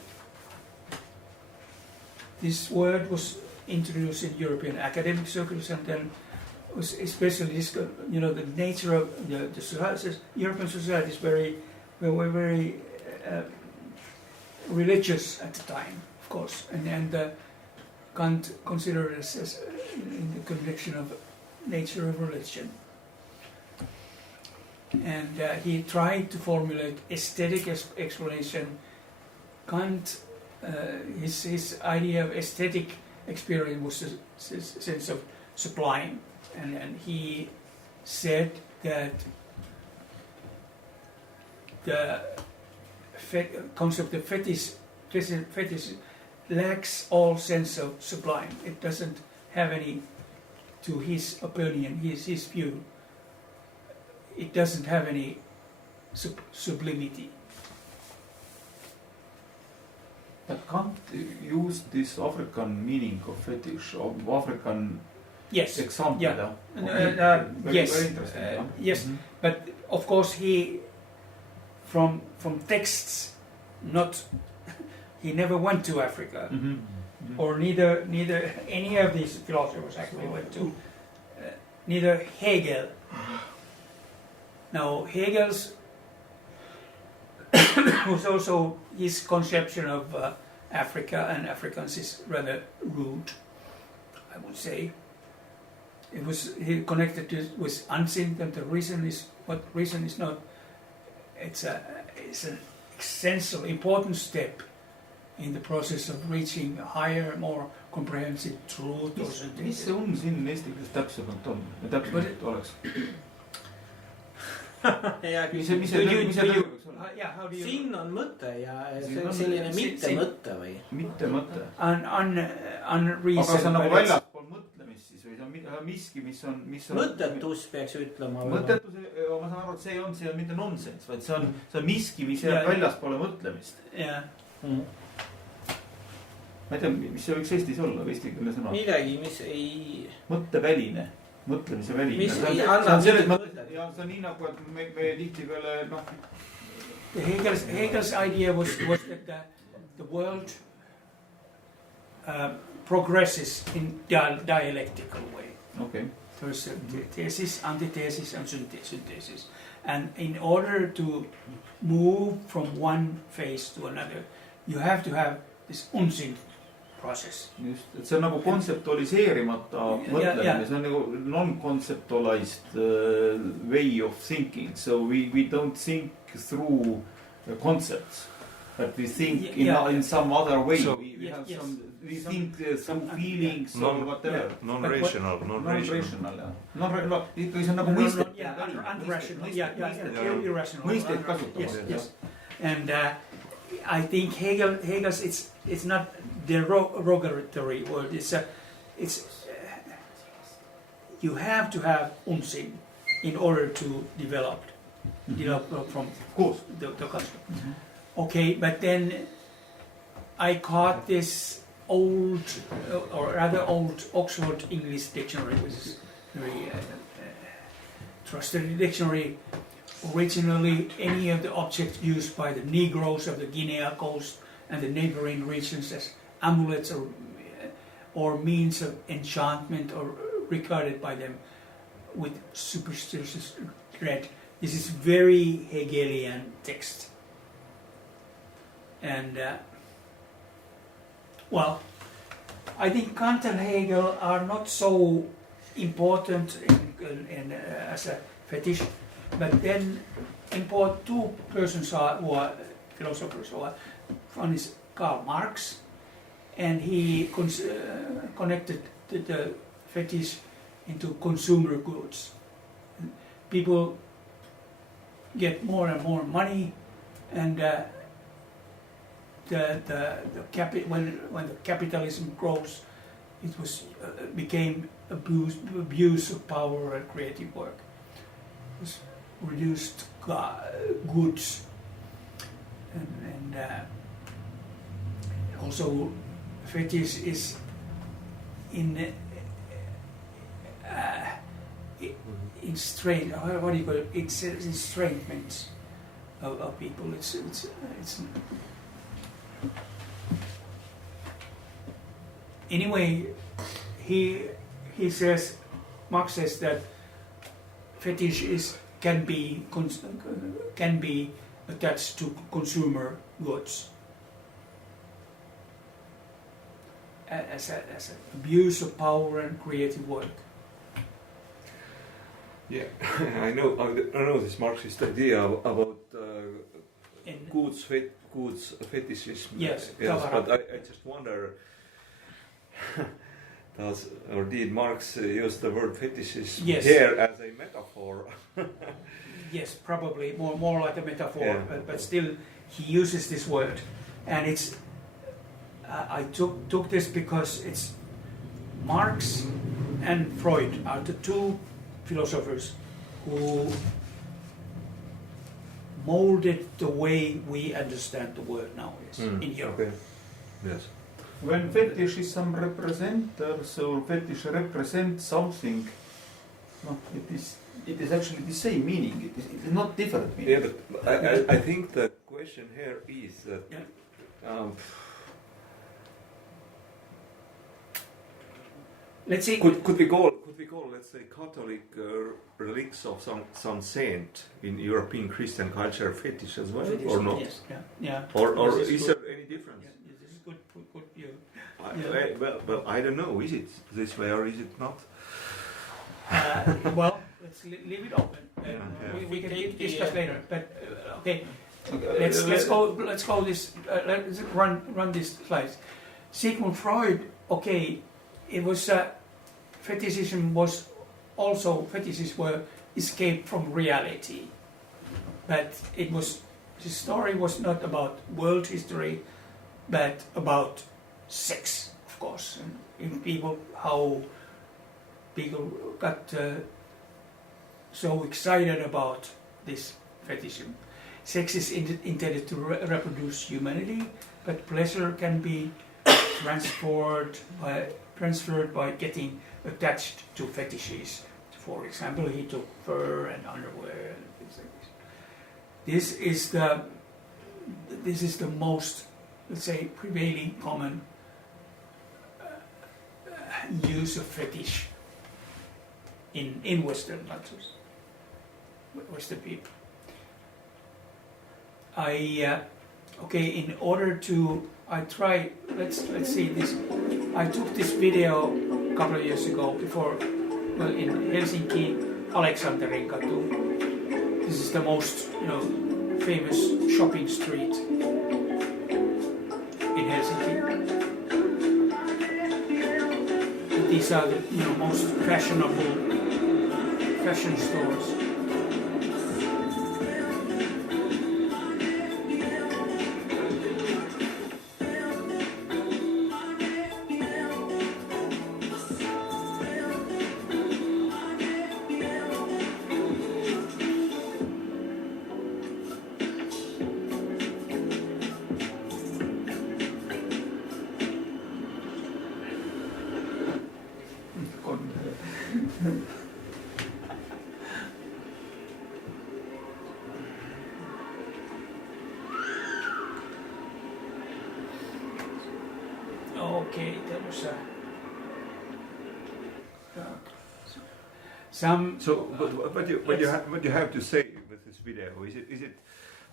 this word was introduced in European academic circles, and then was especially the nature of the societies. European societies were very religious at the time, of course, and Kant considered this as in the connection of nature of religion. And he tried to formulate aesthetic explanation. Kant, his idea of aesthetic experience was a sense of sublime, and he said that the concept of fetish lacks all sense of sublime. It doesn't have any, to his opinion, his view, it doesn't have any sublimity. But Kant used this African meaning of fetish, of African example. Yeah. Very interesting. Yes, but of course he, from texts, he never went to Africa, or neither any of these philosophers actually went to, neither Hegel. Now Hegel's was also, his conception of Africa and Africans is rather rude, I would say. He connected it with unseen, and the reason is what reason is not. It's an essential, important step in the process of reaching a higher, more comprehensive truth or something. Mis see on siin eesti keeles täpsemalt on? Täpsemalt oleks. Siin on mõte ja see on selline mitte mõte või? Mitte mõte. Unreason. Aga see on nagu väljaspool mõtlemist siis või see on miski, mis on... Mõttetus peaks ütlema. Mõttetus, ma saan aru, et see on mitte nonsense, vaid see on miski, mis jääb väljaspoole mõtlemist. Ma ei tea, mis see võiks Eestis olla, eesti keele sõna? Midagi, mis ei... Mõtteväline. Mõtlemise väline. Mis ei anna mõtet. Ja see on nii nagu, et me tihti peale, Hegel's idea was that the world progresses in dialectical way. Okay. There's thesis, antithesis, and synthesis. And in order to move from one phase to another, you have to have this unseen process. Just, et see on nagu kontseptualiseerimata mõtlemine, see on nagu non-conceptualized way of thinking, so we don't think through concepts. but we think Yeah. in some other way. So- we have Yes. we think some feelings or whatever. Non-rational. Non-rational, jah. Non-rational, kui see on nagu No, mõistet. yeah, unrational. Yeah, Yeah. irrational. Mõisteid kasutama. Yes, yes. And I think Hegel's it's not derogatory word. It's you have to have unsinn in order to develop from Of course. the concept. Okay, but then I caught this old, or rather old Oxford English dictionary, which is very trusted dictionary. Originally, any of the objects used by the Negroes of the Guinea coast and the neighboring regions as amulets or means of enchantment or regarded by them with superstitious dread. This is very Hegelian text. And, well, I think Kant and Hegel are not so important as a fetish, but then import two persons who are philosophers. One is Karl Marx, and he connected the fetish into consumer goods. People get more and more money, and when the capitalism grows, it became abuse of power and creative work. It was reduced goods, and also fetish is in strain. What do you call it? It's estrangement of people. It's anyway. He says, Marx says that fetish can be attached to consumer goods as an abuse of power and creative work. Yeah, I know this Marxist idea about goods fetishism. Yes, but I just wonder, did Marx use the word fetishism here as a metaphor? Yes, probably more like a metaphor, Yeah. but still he uses this word, and it's. I took this because it's Marx and Freud are the two philosophers who molded the way we understand the world nowadays in Europe. Okay. Yes. When fetishism represents, so fetish represents something, no, it is actually the same meaning. It is not different meaning. Yeah, but I think the question here is that Let's see. could we call let's say Catholic relics of some saint in European Christian culture fetish as well, Fetish, or not? Yes, yeah. Or This is good. there any difference? Yeah, this is good view. Well, I don't know. Is it this way or is it not? Well, let's leave it open. We can discuss later. But okay, let's go this. Let's run this slides. Sigmund Freud. Okay, it was fetishism was also fetishes were escape from reality, but his story was not about world history, but about sex, of course, and how people got so excited about this fetishism. Sex is intended to reproduce humanity, but pleasure can be transferred by getting attached to fetishes. For example, he took fur and underwear and things like this. This is the most, let's say, prevailing common use of fetish in Western cultures, Western people. In order to, let's see this. I took this video a couple of years ago in Helsinki, Aleksanterin Katu. This is the most, famous shopping street these are the most fashionable fashion stores. Okay, there was a some. So, what you have to say with this video?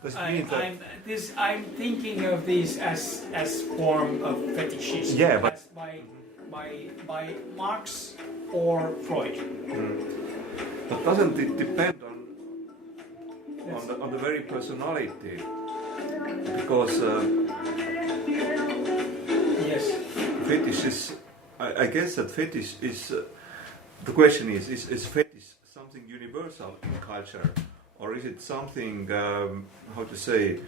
Does it mean that? I'm thinking of these as form of fetishism. Yeah, but by Marx or Freud. But doesn't it depend on the very personality? Because yes, fetish is. I guess that fetish is. The question is fetish something universal in culture, or is it something how to say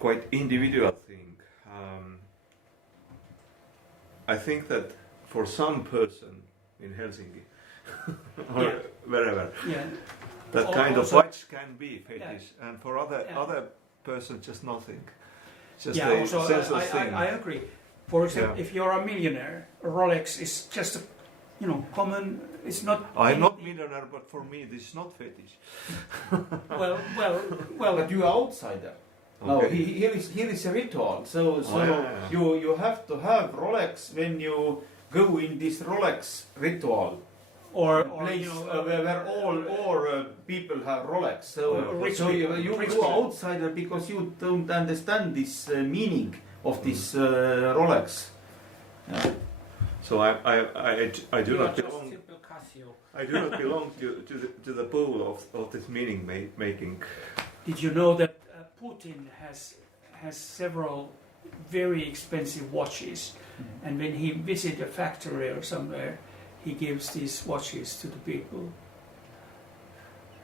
quite individual thing? I think that for some person in Helsinki or wherever, that kind of watch can be fetish, and for other person just nothing. Just a senseless thing. I agree. For example, if you're a millionaire, a Rolex is just a common. It's not. I'm not millionaire, but for me this is not fetish. Well, but you are outsider. Okay. No, here is a ritual. So you have to have Rolex when you go in this Rolex ritual. Or place where all people have Rolex. So you are outsider because you don't understand this meaning of this Rolex. So I do not belong. I do not belong to the pool of this meaning making. Did you know that Putin has several very expensive watches, and when he visits a factory or somewhere, he gives these watches to the people.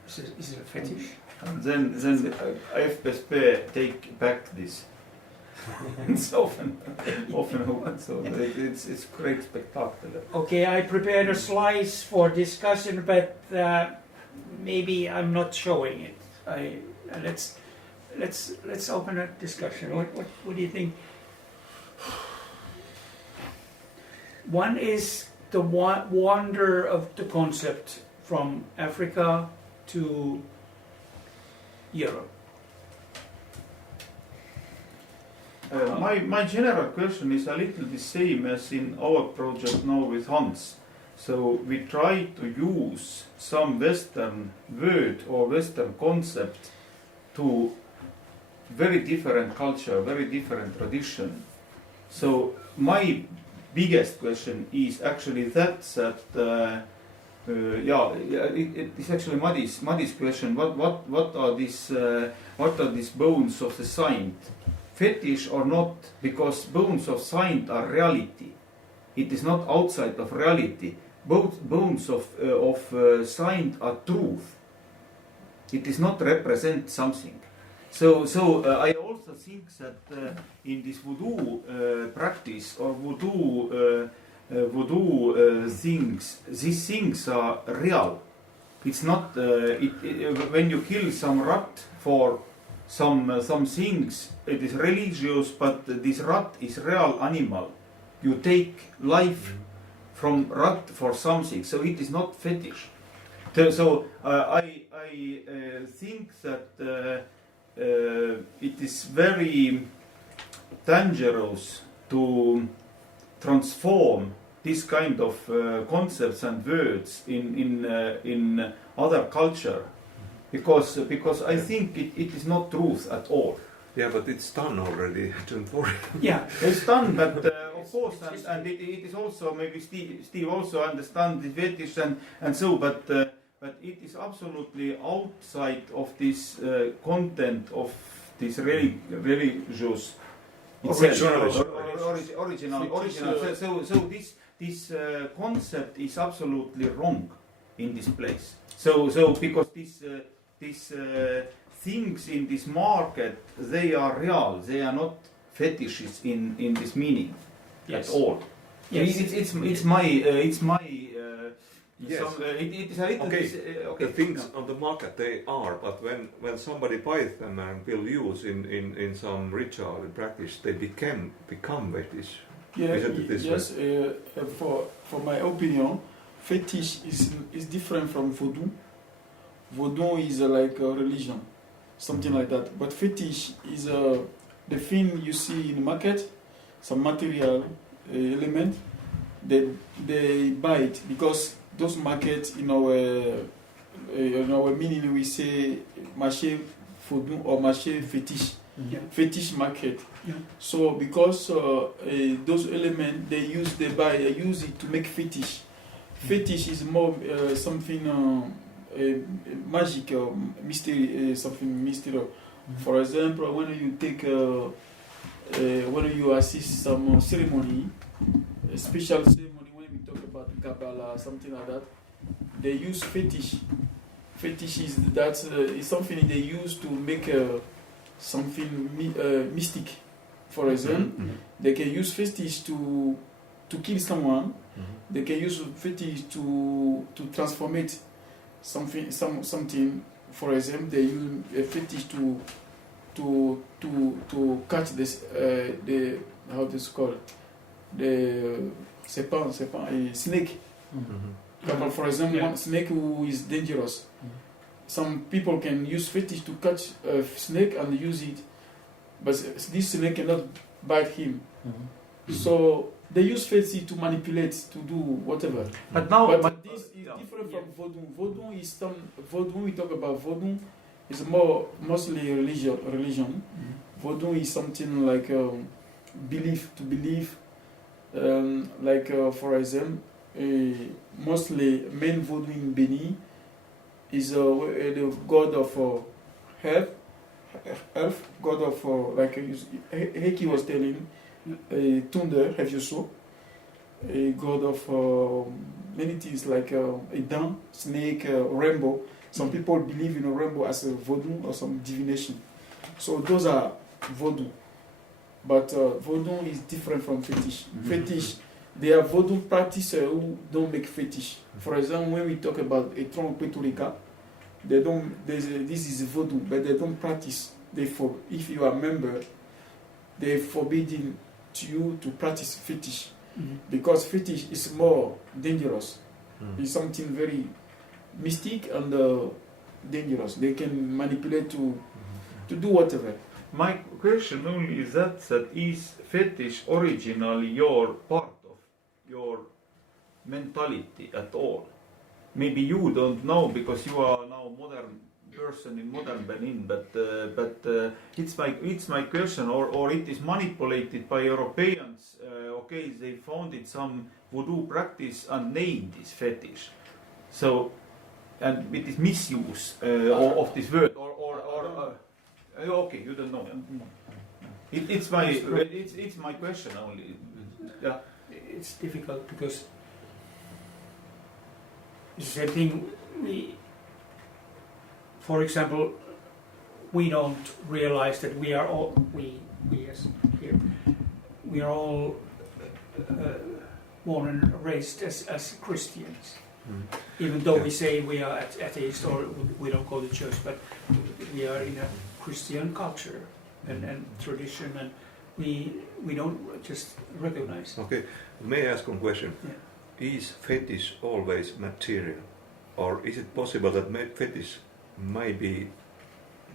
Is it a fetish? And then FSB take back this. It's often so it's great spectacular. Okay, I prepared a slice for discussion, but maybe I'm not showing it. Let's open a discussion. What do you think? One is the wander of the concept from Africa to Europe. My general question is a little the same as in our project now with Hans. So we try to use some Western word or Western concept to very different culture, very different tradition. So my biggest question is actually that it is actually Madi's question. What are these bones of the saint? Fetish or not, because bones of saint are reality. It is not outside of reality. Both bones of saint are truth. It does not represent something. So I also think that in this voodoo practice or voodoo things, these things are real. It's not when you kill some rat for some things, it is religious, but this rat is real animal. You take life from rat for something, so it is not fetish. So I think that it is very dangerous to transform this kind of concepts and words in other culture. Because I think it is not truth at all. Yeah, but it's done already. Don't worry. Yeah, it's done, but of course, and it is also maybe Steve also understands the fetish and so, but it is absolutely outside of this content of this religious original. Original. So this concept is absolutely wrong in this place. So because these things in this market, they are real. They are not fetishes in this meaning at all. Yes. It's my Yes. it is a little The things on the market they are, but when somebody buys them and will use in some ritual and practice, they become fetish. Yeah, Isn't it this yes. For my opinion, fetish is different from voodoo. Voodoo is like a religion, something like that. But fetish is the thing you see in the market, some material element. They buy it because those markets in our meaning we say marché voodoo or marché fetish. Yeah. Fetish market. Yeah. So because those elements they use it to make fetish. Fetish is more something magic or mystery, something mystical. For example, when you take when you assist some ceremony, a special ceremony, when we talk about Kabbalah, something like that, they use fetish. Fetish is is something they use to make something mystic. For example, they can use fetish to kill someone. They can use fetish to transform it something. For example, they use a fetish to catch this the how this called the serpent a snake. For example, one snake who is dangerous. Some people can use fetish to catch a snake and use it, but this snake cannot bite him. So they use fetish to manipulate, to do whatever. But now, But this is different from voodoo. Voodoo is voodoo. When we talk about voodoo, it's mostly religion. Voodoo is something like belief, to believe. For example, mostly main voodoo in Benin is the god of earth, god of like Heikki was telling, thunder, have you saw? A god of many things like a dam, snake, rainbow. Some people believe in a rainbow as a voodoo or some divination. So those are voodoo. But voodoo is different from fetish. Fetish, there are voodoo practitioners who don't make fetish. For example, when we talk about a tronc Puerto they don't. This is voodoo, but they don't practice. Therefore, if you are a member, they forbidden to you to practice fetish because fetish is more dangerous. It's something very mystic and dangerous. They can manipulate to do whatever. my question only is that is fetish originally your part of your mentality at all? Maybe you don't know because you are now modern person in modern Benin, but it's my question, or it is manipulated by Europeans. Okay, they founded some voodoo practice and named this fetish. So, and it is misuse of this word, or okay, you don't know. It's my question only. Yeah. It's difficult because it's the same thing. For example, we don't realize that we are all we as here we are all born and raised as Christians. Even though we say we are atheists or we don't go to church, but we are in a Christian culture and tradition, and we don't just recognize. Okay, may I ask one question? Yeah. Is fetish always material, or is it possible that fetish may be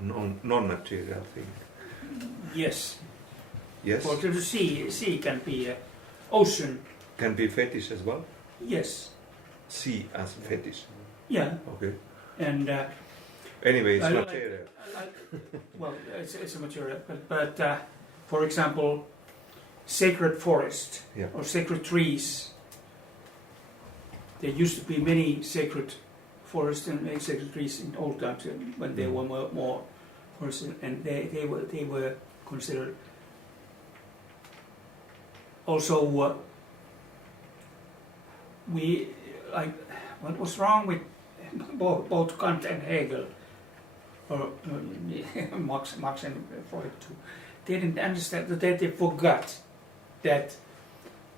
non-material thing? Yes. Yes. For the sea can be ocean. Can be fetish as well. Yes. Sea as fetish. Yeah. Okay. And anyway, it's I like- material. well, it's a material, but for example, sacred forest or sacred trees. There used to be many sacred forests and many sacred trees in old times when there were more forests, and they were considered also we like what was wrong with both Kant and Hegel, or Marx and Freud too. They didn't understand that they forgot that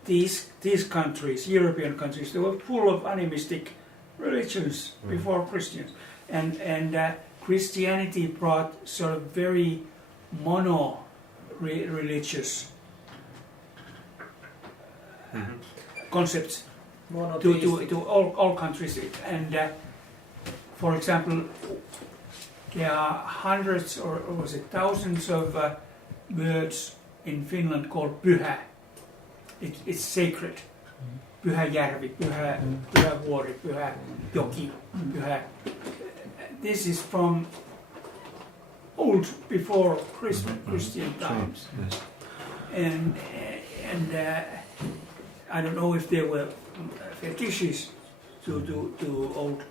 these countries, European countries, they were full of animistic religions before Christians, and Christianity brought sort of very religious concepts to all countries. And for example, there are hundreds or was it thousands of words in Finland called pyhä. It's sacred. Pyhä järvi, pyhä vuori, pyhä joki, pyhä. This is from old, before Christian times. Yes. And I don't know if there were fetishes to old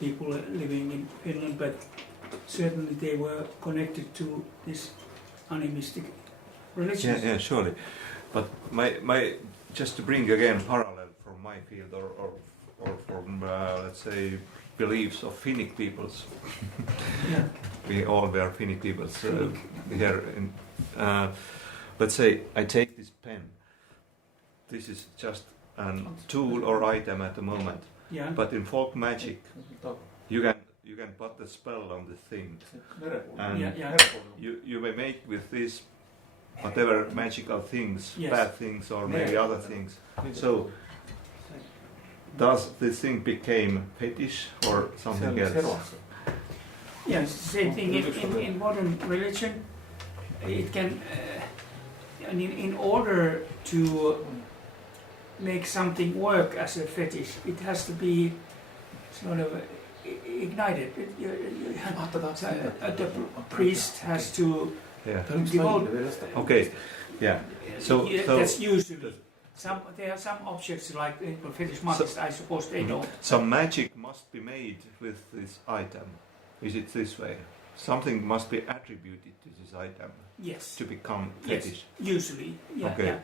people living in Finland, but certainly they were connected to this animistic religion. Yeah, surely. But my just to bring again parallel from my field or from let's say beliefs of Finnic peoples. Yeah. We all were Finnic peoples here. Let's say I take this pen. This is just a tool or item at the moment. Yeah. But in folk magic, you can put the spell on the thing, and you may make with this whatever magical things, bad things, or maybe other things. So, does this thing become fetish or something else? Yes, same thing in modern religion. It can, in order to make something work as a fetish, it has to be sort of ignited. The priest has to devote. Okay, yeah. So that's usually there are some objects like fetish markets. I suppose they don't. Some magic must be made with this item. Is it this way? Something must be attributed to this item. Yes. To become fetish. Yes, usually. Yeah. Okay. Yeah.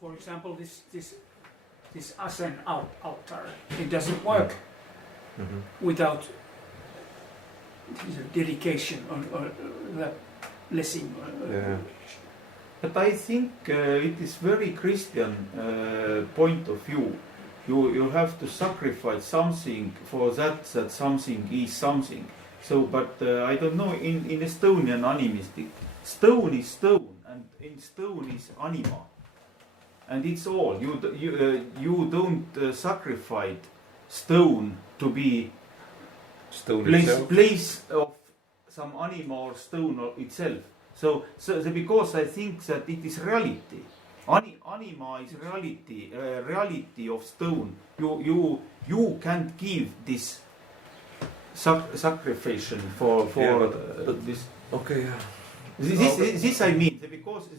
For example, this Asen altar, it doesn't work without dedication or the blessing. Yeah. But I think it is very Christian point of view. You have to sacrifice something for that something is something. So, but I don't know, in Estonian animistic, stone is stone, and in stone is anima. And it's all. You don't sacrifice stone to be place of some anima or stone itself. So because I think that it is reality. Anima is reality of stone. You can't give this sacrifice for this. Okay. Yeah. This I mean because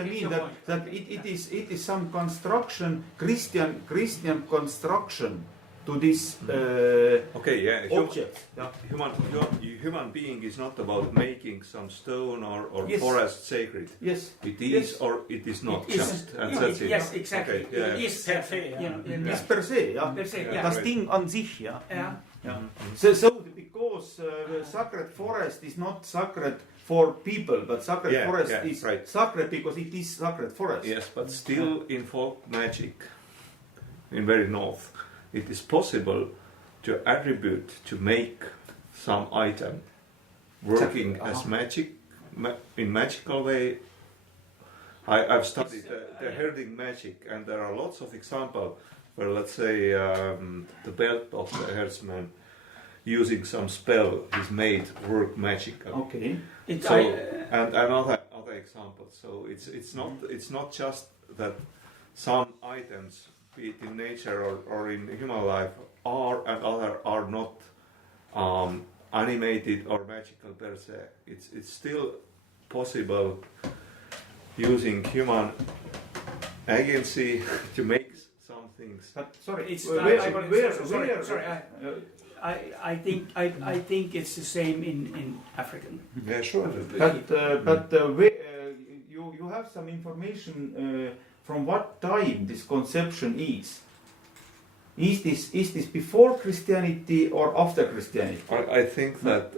I mean that it is some construction Christian construction to this object. Human being is not about making some stone or yes. forest sacred. Yes. It is or it is not that's it. Yes, exactly. Okay, yeah. It is per se. It's per se, yeah. Per se, yeah. Das Ding an sich, yeah. Yeah. Yeah. So because sacred forest is not sacred for people, but sacred forest is sacred because it is sacred forest. Yes, but still in folk magic, in very north, it is possible to attribute, to make some item working as magic, in magical way. I've studied the herding magic, and there are lots of examples where, let's say, the belt of the herdsman using some spell is made work magical. Okay. And other examples. So it's not just that some items, be it in nature or in human life, are and other are not animated or magical per se. It's still possible using human agency to make some things. But sorry, It's where I think it's the same in African. Yeah, sure. But you have some information from what time this conception is. Is this before Christianity or after Christianity? I think that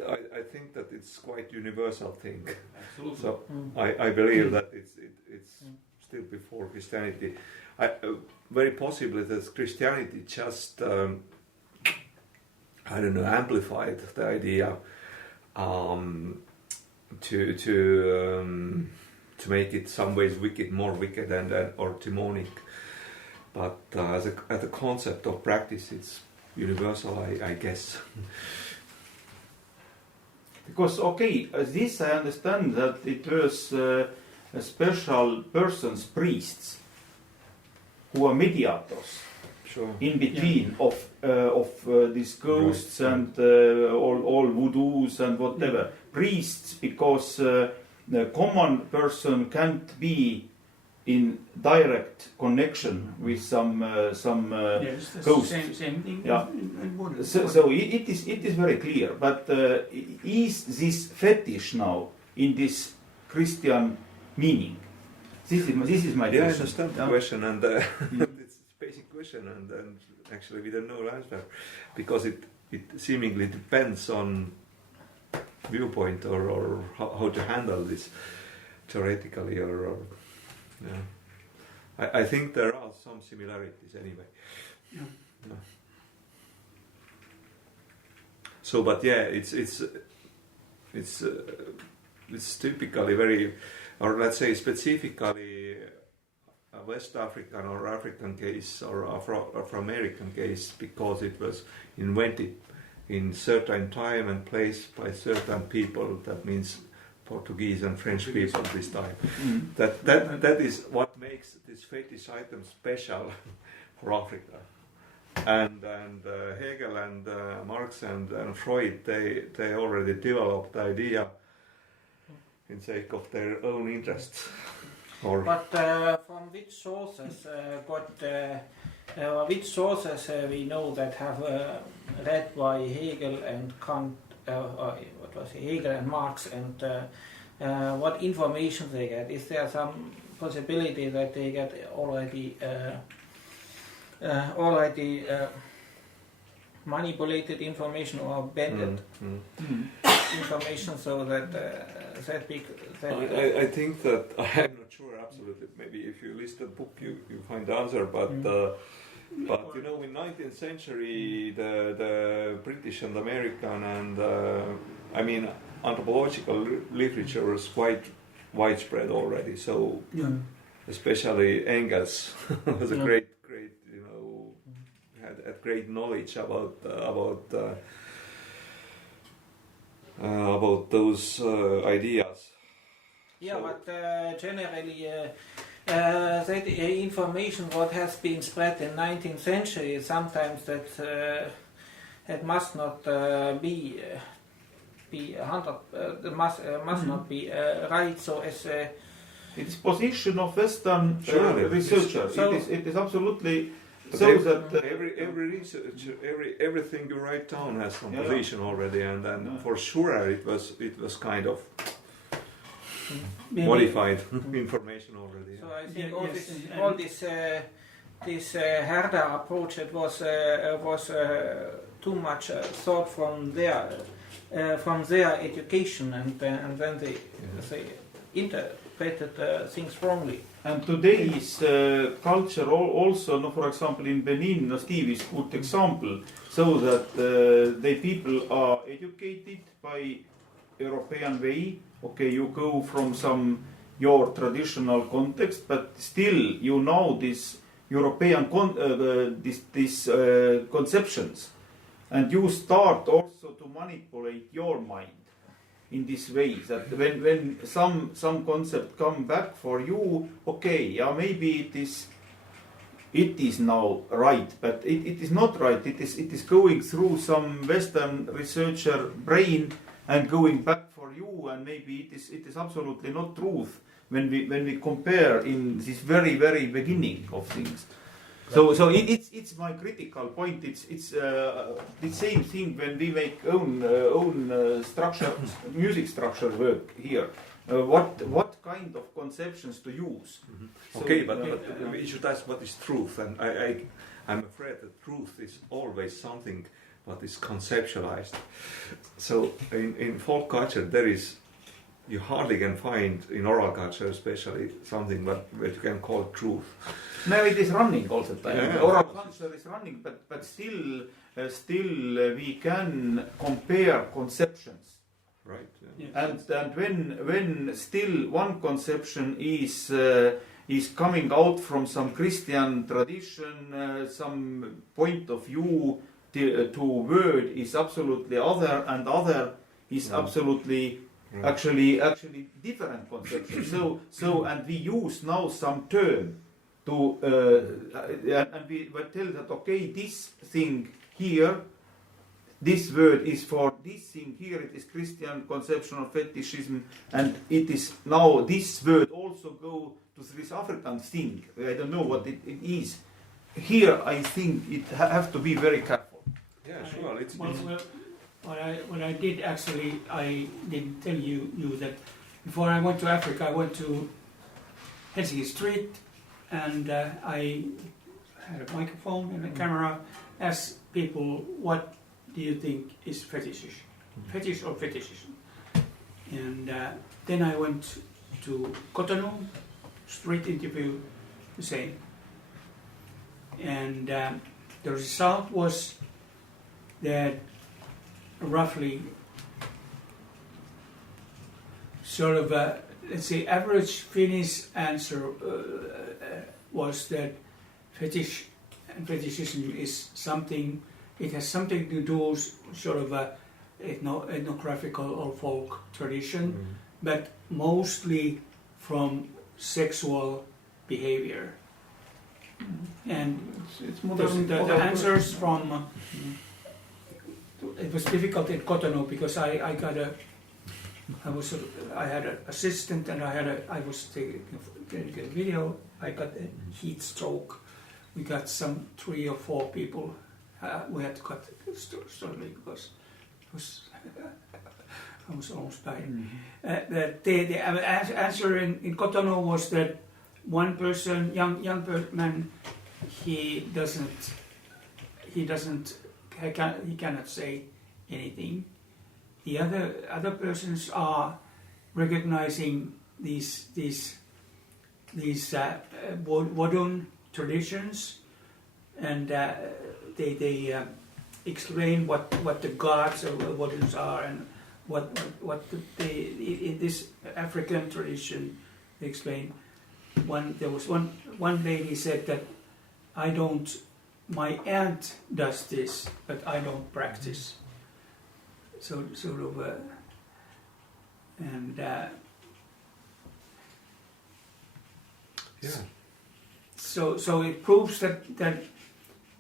it's quite universal thing. Absolutely. So I believe that it's still before Christianity. Very possibly that Christianity just amplified the idea to make it some ways wicked, more wicked or demonic. But as a concept of practice, it's universal, I guess. Because this I understand that it was special persons, priests, who are mediators. Sure. In between of these ghosts and all voodoos and whatever. Priests, because the common person can't be in direct connection with some Yes, that's ghost. the same thing. Yeah. in Buddhism. So it is very clear. But is this fetish now in this Christian meaning? This is my question. I understand the question, and it's a basic question, and actually we don't know the answer, because it seemingly depends on viewpoint or how to handle this theoretically or I think there are some similarities anyway. Yeah. Yeah. So, but yeah, it's typically very, or let's say specifically a West African or African case or Afro-American case, because it was invented in certain time and place by certain people. That means Portuguese and French people this time. That is what makes this fetish item special for Africa. And Hegel and Marx and Freud, they already developed the idea in sake of their own interests. But from which sources we know that have read by Hegel and Kant, Hegel and Marx, and what information they get? Is there some possibility that they get already manipulated information or bended information, so that I think that I'm not sure absolutely. Maybe if you list the book, you find the answer. But you know, in 19th century, the British and American and anthropological literature was quite widespread already. So especially Engels was a great, had great knowledge about those ideas. Yeah, so, but generally that information what has been spread in 19th century, sometimes that it must not be 100 must not be right. So as it is position of Western researchers. So it is absolutely. But so that every research, everything you write down has some position already, and then for sure it was kind of modified information already. So I think all this Herder approach, it was too much thought from their education, and then they interpreted things wrongly. And today's culture also, for example, in Benin, Steve is a good example, so that the people are educated by European way. Okay, you go from your traditional context, but still you know this European conceptions, and you start also to manipulate your mind in this way, that when some concept come back for you, maybe it is now right, but it is not right. It is going through some Western researcher brain and going back for you, and maybe it is absolutely not truth when we compare in this very, very beginning of things. So it's my critical point. It's the same thing when we make own structure, music structure work here. what kind of conceptions to use. So, Okay, but we should ask what is truth, and I'm afraid that truth is always something what is conceptualized. So in folk culture there is, you hardly can find, in oral culture especially, something what you can call truth. No, it is running all the time. Yeah. Oral culture is running, but still we can compare conceptions. Right. Yeah. Yeah. And when still one conception is coming out from some Christian tradition, some point of view to word is absolutely other, and other is absolutely actually different conception. So and we use now some term to and we tell that okay, this thing here, this word is for this thing here, it is Christian conception of fetishism, and it is now this word also go to this African thing. I don't know what it is. Here I think it have to be very careful. Yeah, sure. It's What I did actually, I didn't tell you that before I went to Africa, I went to Helsinki Street, and I had a microphone and a camera, asked people, what do you think is fetish or fetishism? And then I went to Cotonou, street interview, the same. And the result was that roughly sort of let's say average Finnish answer was that fetish and fetishism is something, it has something to do sort of a ethnographical or folk tradition, but mostly from sexual behavior. And It's more the answers from it was difficult in Cotonou because I had an assistant, and I was taking a video. I got a heat stroke. We got some 3 or 4 people. We had to cut the story because it was I was almost dying. The answer in Cotonou was that one person, young man, he cannot say anything. The other persons are recognizing these Wadun traditions, and they explain what the gods of Waduns are, and what in this African tradition they explain. There was one lady said that my aunt does this, but I don't practice. So sort of, and yeah. So it proves that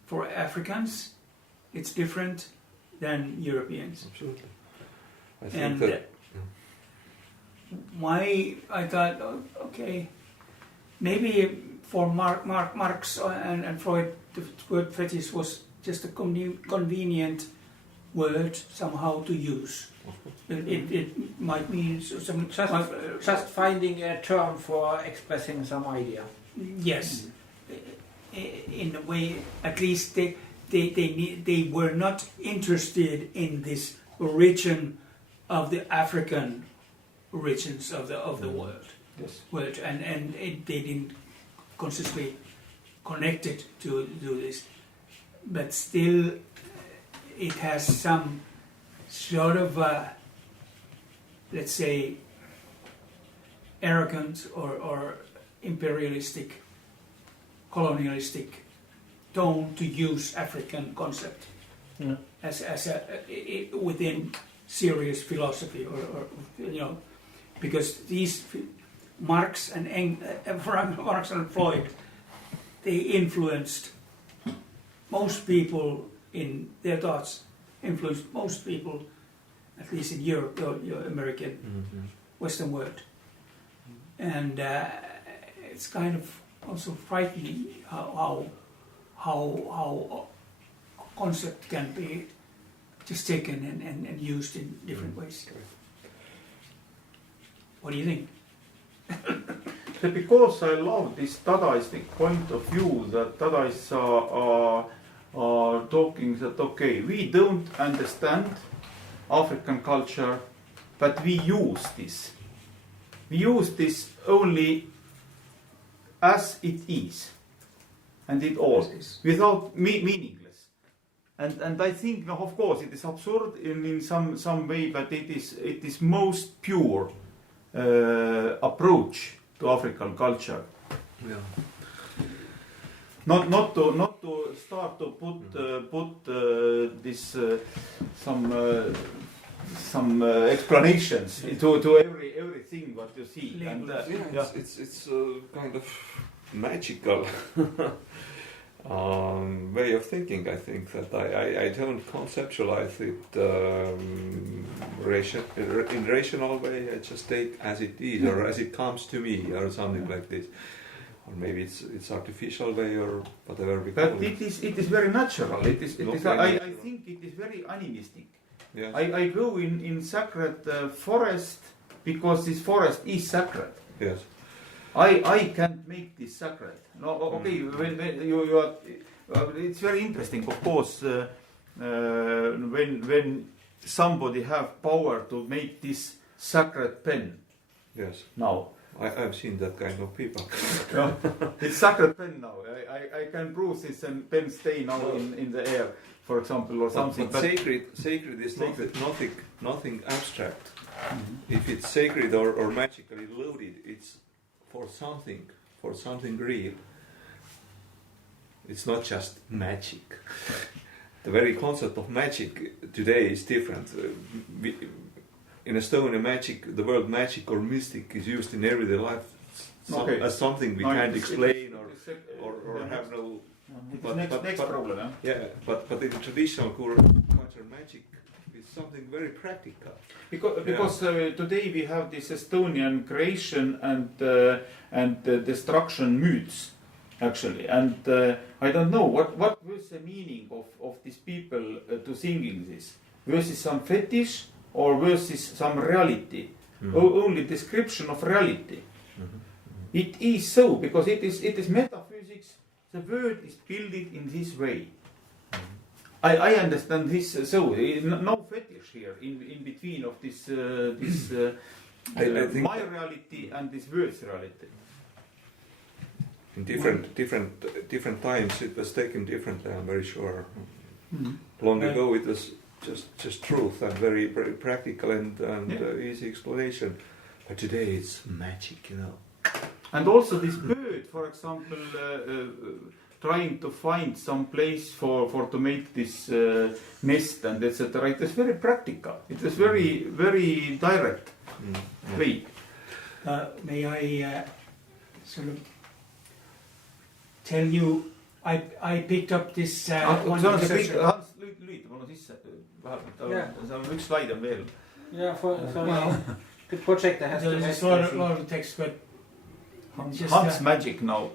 for Africans, it's different than Europeans. Absolutely. I think And that. why I thought, okay, maybe for Marx and Freud, the word fetish was just a convenient word somehow to use. It might mean some just finding a term for expressing some idea. yes, in a way. At least they were not interested in this origin of the African origins of the world. Yes. World, and they didn't consciously connect it to do this, but still it has some sort of let's say arrogant or imperialistic, colonialistic tone to use African concept as a within serious philosophy, or because these Marx and Freud, they influenced most people in their thoughts, influenced most people, at least in Europe, or American, Western world. And it's kind of also frightening how concept can be just taken and used in different ways. What do you think? Because I love this Dadaistic point of view, that Dadaists are talking that, okay, we don't understand African culture, but we use this. We use this only as it is, and it all without meaningless. And I think, no, of course, it is absurd in some way, but it is most pure approach to African culture. Yeah. Not to start to put this some explanations to everything what you see. And, It's kind of magical way of thinking. I think that I don't conceptualize it in rational way. I just take as it is or as it comes to me or something like this. Or maybe it's artificial way or whatever we call but it. it is very natural. I think it is very animistic. Yes. I go in sacred forest because this forest is sacred. Yes. I can't make this sacred. No, okay. When you are, it's very interesting, of course. When somebody have power to make this sacred pen. Yes. Now. I've seen that kind of people. It's sacred pen now. I can prove this and pen stay now in the air, for example, or something. But sacred is nothing abstract. Mm-hmm. If it's sacred or magically loaded, it's for something real. It's not just magic. The very concept of magic today is different. In Estonia, magic, the word magic or mystic is used in everyday life as something we can't explain or have no. Next problem. Huh? Yeah, but in the traditional culture, magic is something very practical. Because today we have this Estonian creation and destruction myths, actually, and I don't know what was the meaning of these people to singing this versus some fetish. Or versus some reality, only description of reality. Mm-hmm. It is so because it is metaphysics. The word is built in this way. Mm-hmm. I understand this so no fetish here in between of this I think my reality and this word's reality. In different times it was taken differently. I'm very sure. Mm-hmm. Long ago it was. Just truth and very practical and easy explanation. But today it's magic, you know. And also this bird, for example, trying to find some place for to make this nest and etc. It is very practical. It is very direct way. May I sort of tell you? I picked up this one. Lühita palun sisse vahepealt, seal on üks slaid on veel. Yeah, the projector has to rest. There's a lot of text, but Hans magic now.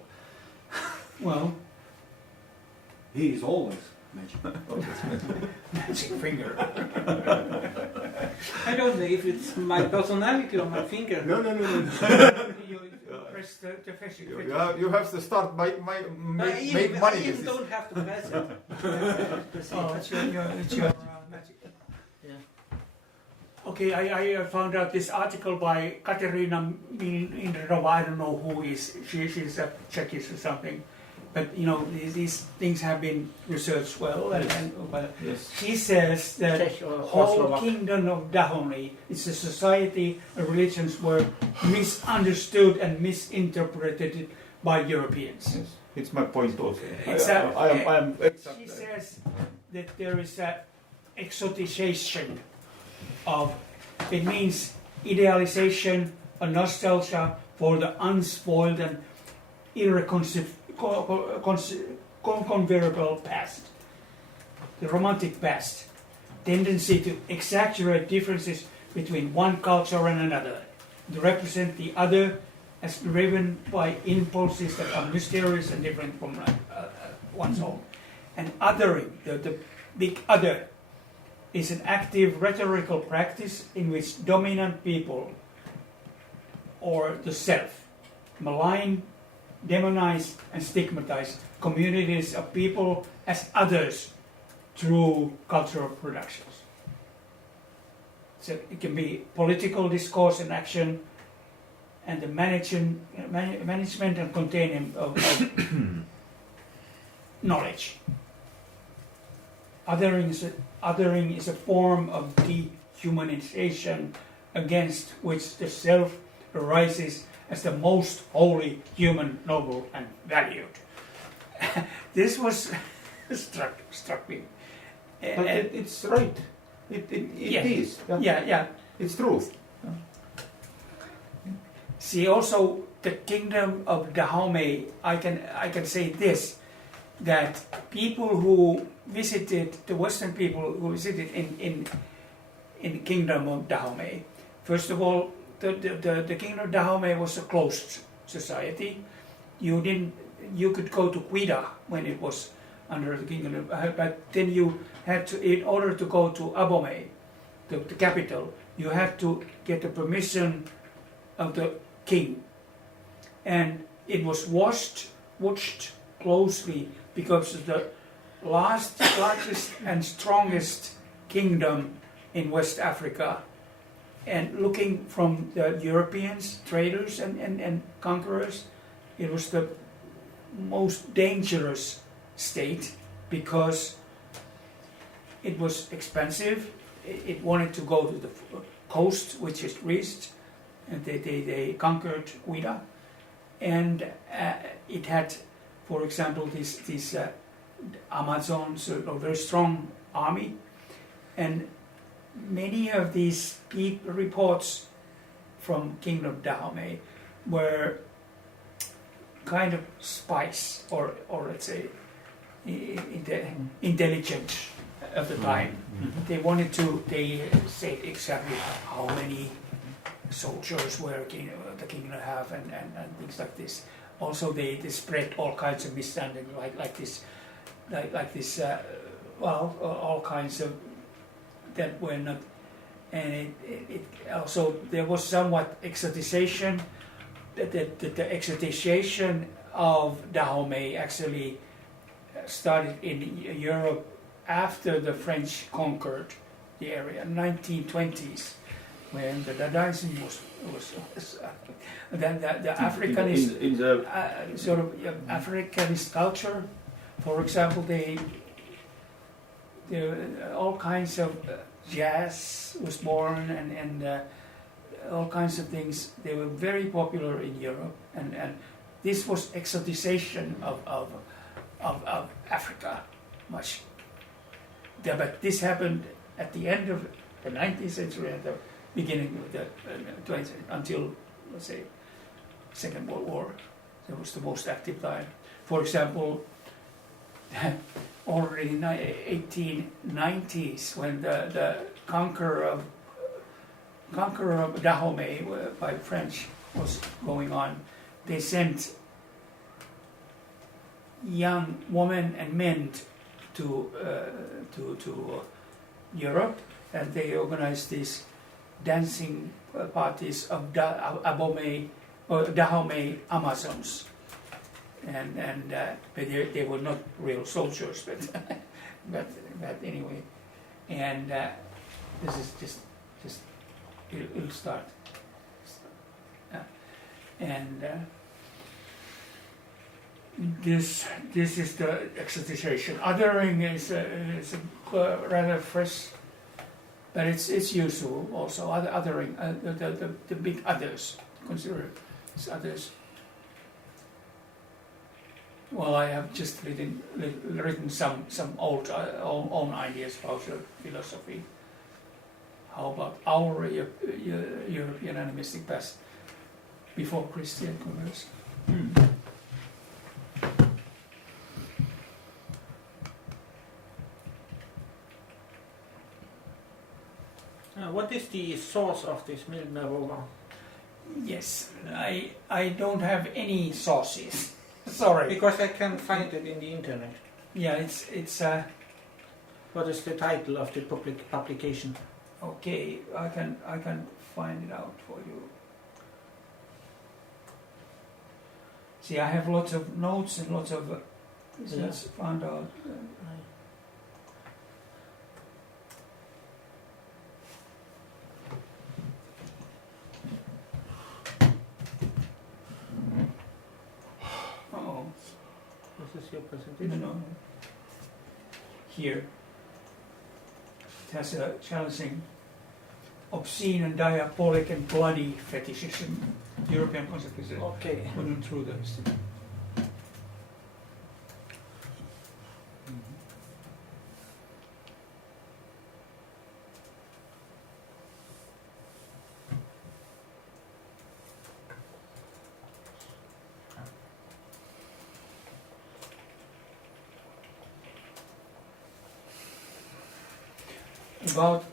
Well, he is always magic. Magic finger. I don't know if it's my personality or my finger. No. You press the fetish. You have to start make money. You don't have to press it. It's your magic. Yeah. Okay, I found out this article by Katerina Mindrova. I don't know who is. She's a Czechish or something. But you know, these things have been researched well, Yes. She says that whole kingdom of Dahomey is a society and religions were misunderstood and misinterpreted by Europeans. Yes. It's my point also. She says that there is an exoticization of, it means idealization, a nostalgia for the unspoiled and irreconcilable past, the romantic past, tendency to exaggerate differences between one culture and another, to represent the other as driven by impulses that are mysterious and different from one's own. And othering, the big other, is an active rhetorical practice in which dominant people or the self. Malign, demonize, and stigmatize communities of people as others through cultural productions. So it can be political discourse and action, and the management and containing of knowledge. Othering is a form of dehumanization against which the self arises as the most holy, human, noble, and valued. This was struck me. But it's right. It is. Yeah. It's truth. See, also the kingdom of Dahomey, I can say this, that people who visited, the Western people who visited in the kingdom of Dahomey, first of all, the kingdom of Dahomey was a closed society. You could go to Quida when it was under the kingdom, but then you had to, in order to go to Abomey, the capital, you had to get the permission of the king, and it was watched closely because of the largest and strongest kingdom in West Africa, and looking from the Europeans, traders and conquerors, it was the most dangerous state because it was expensive. It wanted to go to the coast, which is Greece, and they conquered Quida, and it had, for example, these Amazons, a very strong army, and many of these reports from Kingdom of Dahomey were kind of spies, or let's say intelligent at the time. Mm-hmm. They said exactly how many soldiers were the kingdom have and things like this. Also, they spread all kinds of misunderstanding like this, all kinds of that were not, and it also there was somewhat exoticization. The exoticization of Dahomey actually started in Europe after the French conquered the area, 1920s, when the Dadaism was the Africanist in the sort of Africanist culture. For example, all kinds of jazz was born and all kinds of things. They were very popular in Europe, and this was exoticization of Africa much. Yeah, but this happened at the end of the 19th century and the beginning of the 20th century, until, let's say, Second World War. That was the most active time. For example, already in the 1890s, when the conqueror of Dahomey by the French was going on, they sent young women and men to Europe, and they organized these dancing parties of Dahomey Amazons, and but they were not real soldiers, but anyway, and this is just it'll start, and this is the exoticization. Othering is a rather fresh, but it's useful also. Othering, the big others, consider it as others. Well, I have just written some old own ideas about philosophy. How about our European animistic past before Christian conversion? What is the source of this Milner Rover? Yes, I don't have any sources. Sorry. Because I can find it in the internet. Yeah, it's What is the title of the publication? okay. I can find it out for you. See, I have lots of notes and lots of let's find out. Oh, This is your presentation. no. Here, it has a challenging, obscene and diabolic and bloody fetishism. European concept is Okay. going through those. About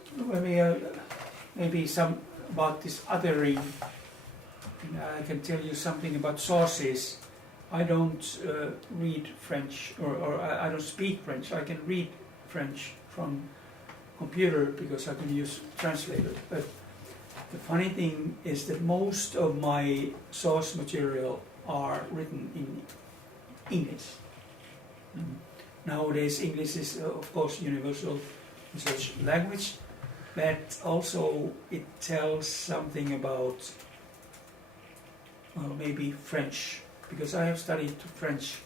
maybe some about this othering. I can tell you something about sources. I don't read French, or I don't speak French. I can read French from computer because I can use translator. But the funny thing is that most of my source material are written in English. Nowadays, English is, of course, universal research language, but also it tells something about, well, maybe French, because I have studied French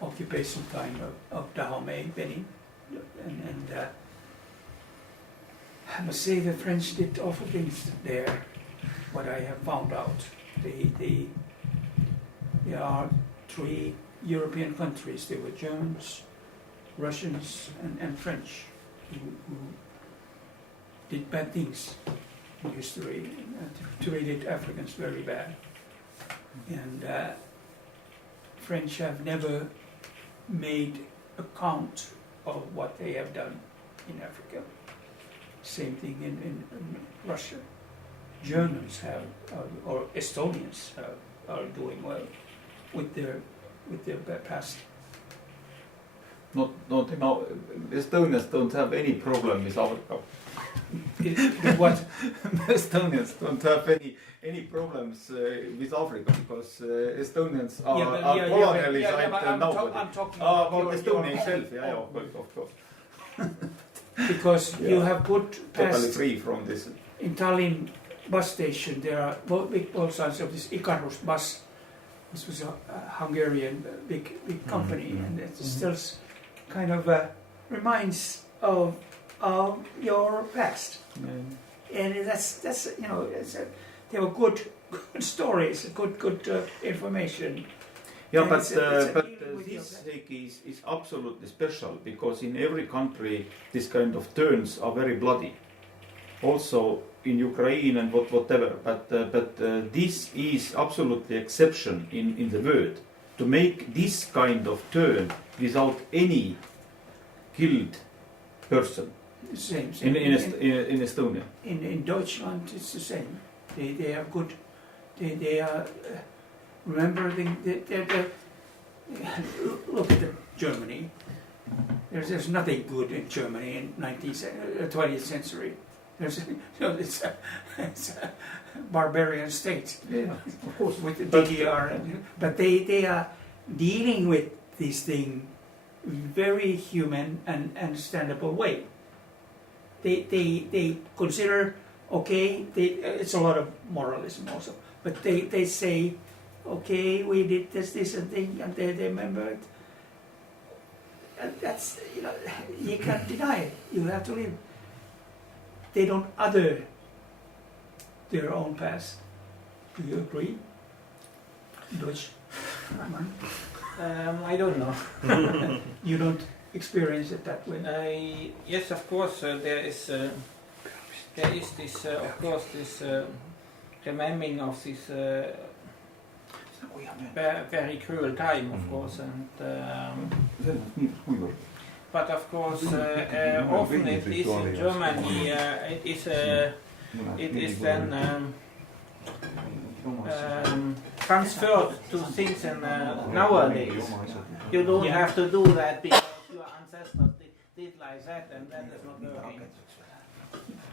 occupation time of Dahomey, Benin, and I must say the French did awful things there, what I have found out. There are 3 European countries. There were Germans, Russians, and French who did bad things in history, treated Africans very bad. And French have never made account of what they have done in Africa. Same thing in Russia. Germans have, or Estonians are doing well with their past. Not now. Estonians don't have any problem with Africa. What? Estonians don't have any problems with Africa because Estonians are colonialized nobody. I'm talking about Estonia itself, of course. Because you have put Totally past free from this. in Tallinn bus station. There are big both sides of this Icarus bus. This was a Hungarian big company, and it still kind of reminds of your past. And that's they were good stories, good information. Yeah, And but it's this Heikki is absolutely special because in every country this kind of turns are very bloody. Also in Ukraine and whatever. But this is absolutely exception in the world to make this kind of turn without any killed person. Same. In Estonia. In Deutschland, it's the same. They have good. They are. Remember, look at Germany. There's nothing good in Germany in 20th century. It's a barbarian state. Yeah, of course. With the DDR, but they are dealing with this thing very human and understandable way. They consider, okay, it's a lot of moralism also, but they say, okay, we did this and thing, and they remember it. And that's, you can't deny it. You have to live. They don't other their own past. Do you agree? Deutsch? I don't know. You don't experience it that way? Yes, of course. There is this, of course, this remembering of this very cruel time, of course, and. But of course, often it is in Germany. It is then transferred to things in nowadays. You don't have to do that because your ancestors did like that, and that is not working.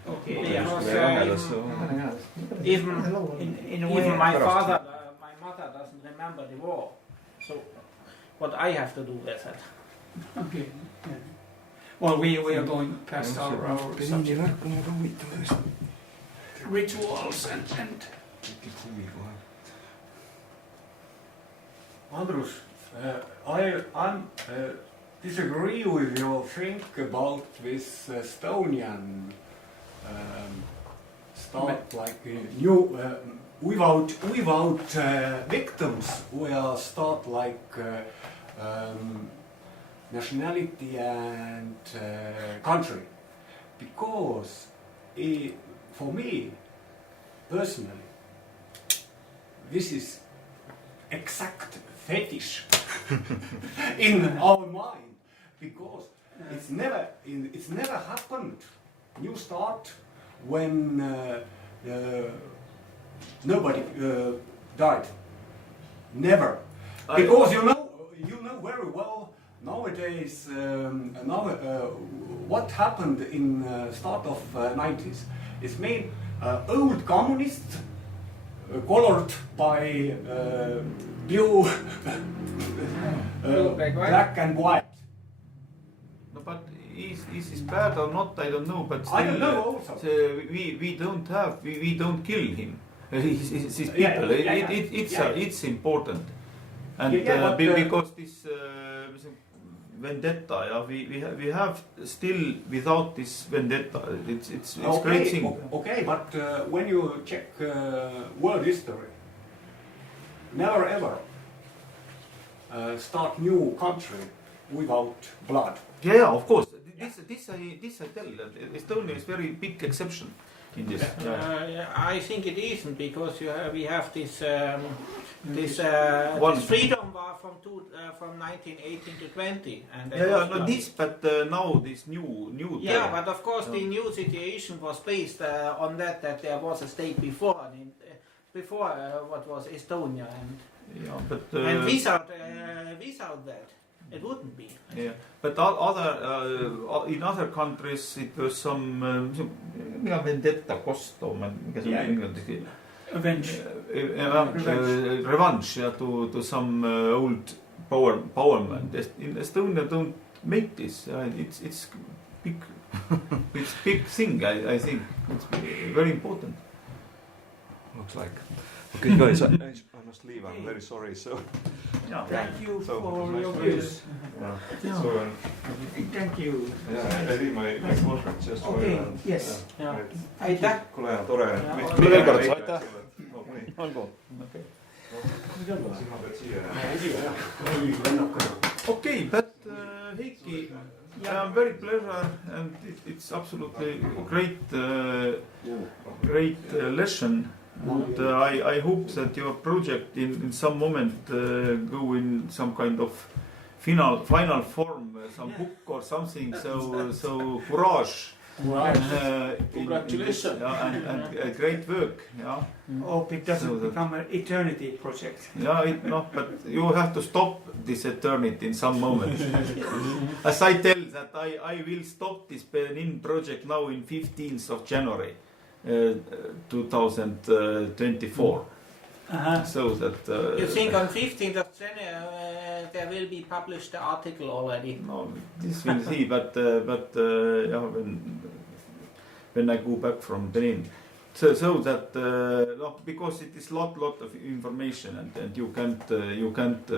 Okay. Because even my mother doesn't remember the war. what I have to do with it. Okay. Yeah. Well, we are going past our subject. Rituals and Andrus, I'm disagree with your think about this Estonian start like new without victims. We are start like nationality and country, because for me personally this is exact fetish in our mind, because it's never happened new start when nobody died, never, because you know very well nowadays what happened in start of 90s is made old communists colored by blue, black and white. No, but is this bad or not? I don't know. But still, I don't know also. We don't kill him. These people. It's important, and because this vendetta. We have still without this vendetta. It's okay, great thing. Okay, but when you check world history, never ever start new country without blood. Yeah, of course. This I tell. Estonia is very big exception in this. I think it isn't, because we have this this One- freedom war from 1918 to 20, and No, this, but now this new. yeah, but of course the new situation was based on that there was a state before what was Estonia, and without that it wouldn't be. Yeah, but in other countries it was some vendetta custom and Avenge. Revenge to some old powerman. In Estonia don't make this. It's big. It's big thing. I think it's very important. Looks like. Okay, guys, I must leave. I'm very sorry. So. Yeah. Thank you So, for nice your to meet you. views. Yeah. So, Thank you. I did my contract just for Okay, you. yes. Yeah. Aitäh! Kuule, tore. Tule veel kord, aitäh. Olgu. Sina pead siia. Okay, but Heikki, I'm very pleasure, and it's absolutely great lesson. And I hope that your project in some moment go in some kind of final form, some book or something. So courage. Congratulations. And great work. Yeah. Hope it doesn't So that- become an eternity project. Yeah, but you have to stop this eternity in some moment. As I tell that I will stop this Benin project now in 15th of January 2024. So that You think on 15th of January there will be published the article already? no, this we'll see, but yeah, when I go back from Benin. So that no, because it is lot of information, and you can't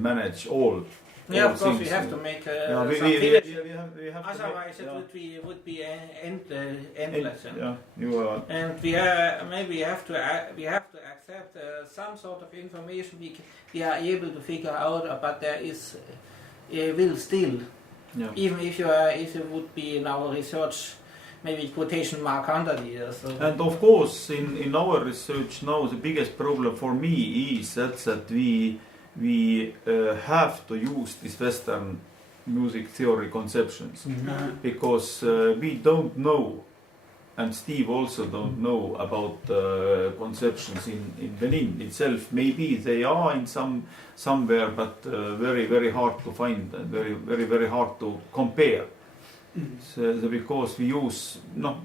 manage all. Yeah, of course we things. have to make Yeah, some finish. we have to Otherwise make, it would be endless. yeah, you are. And maybe we have to accept some sort of information we are able to figure out, but there is will still, Yeah. even if you would be in our research, maybe quotation mark 100 years. So. And of course, in our research now, the biggest problem for me is that we have to use these Western music theory conceptions, because we don't know, and Steve also don't know about conceptions in Benin itself. Maybe they are in somewhere, but very hard to find, and very hard to compare. So because we use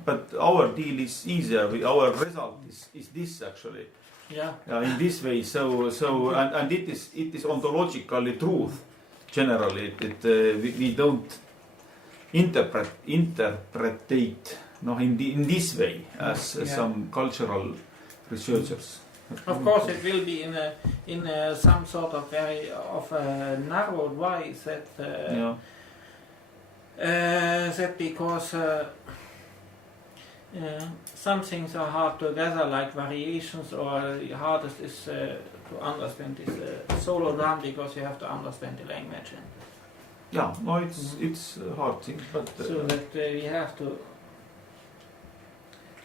but our deal is easier. Our result is this actually. in this way. And it is ontologically truth. Generally, we don't interpretate in this way as some cultural researchers. Of course, it will be in some sort of very narrow way that because some things are hard to gather, like variations, or the hardest is to understand this solo drum, because you have to understand the language. It's a hard thing, but so that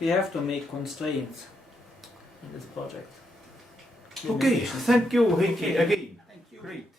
we have to make constraints in this project. Okay, thank you, Heikki, again. Thank you. Great.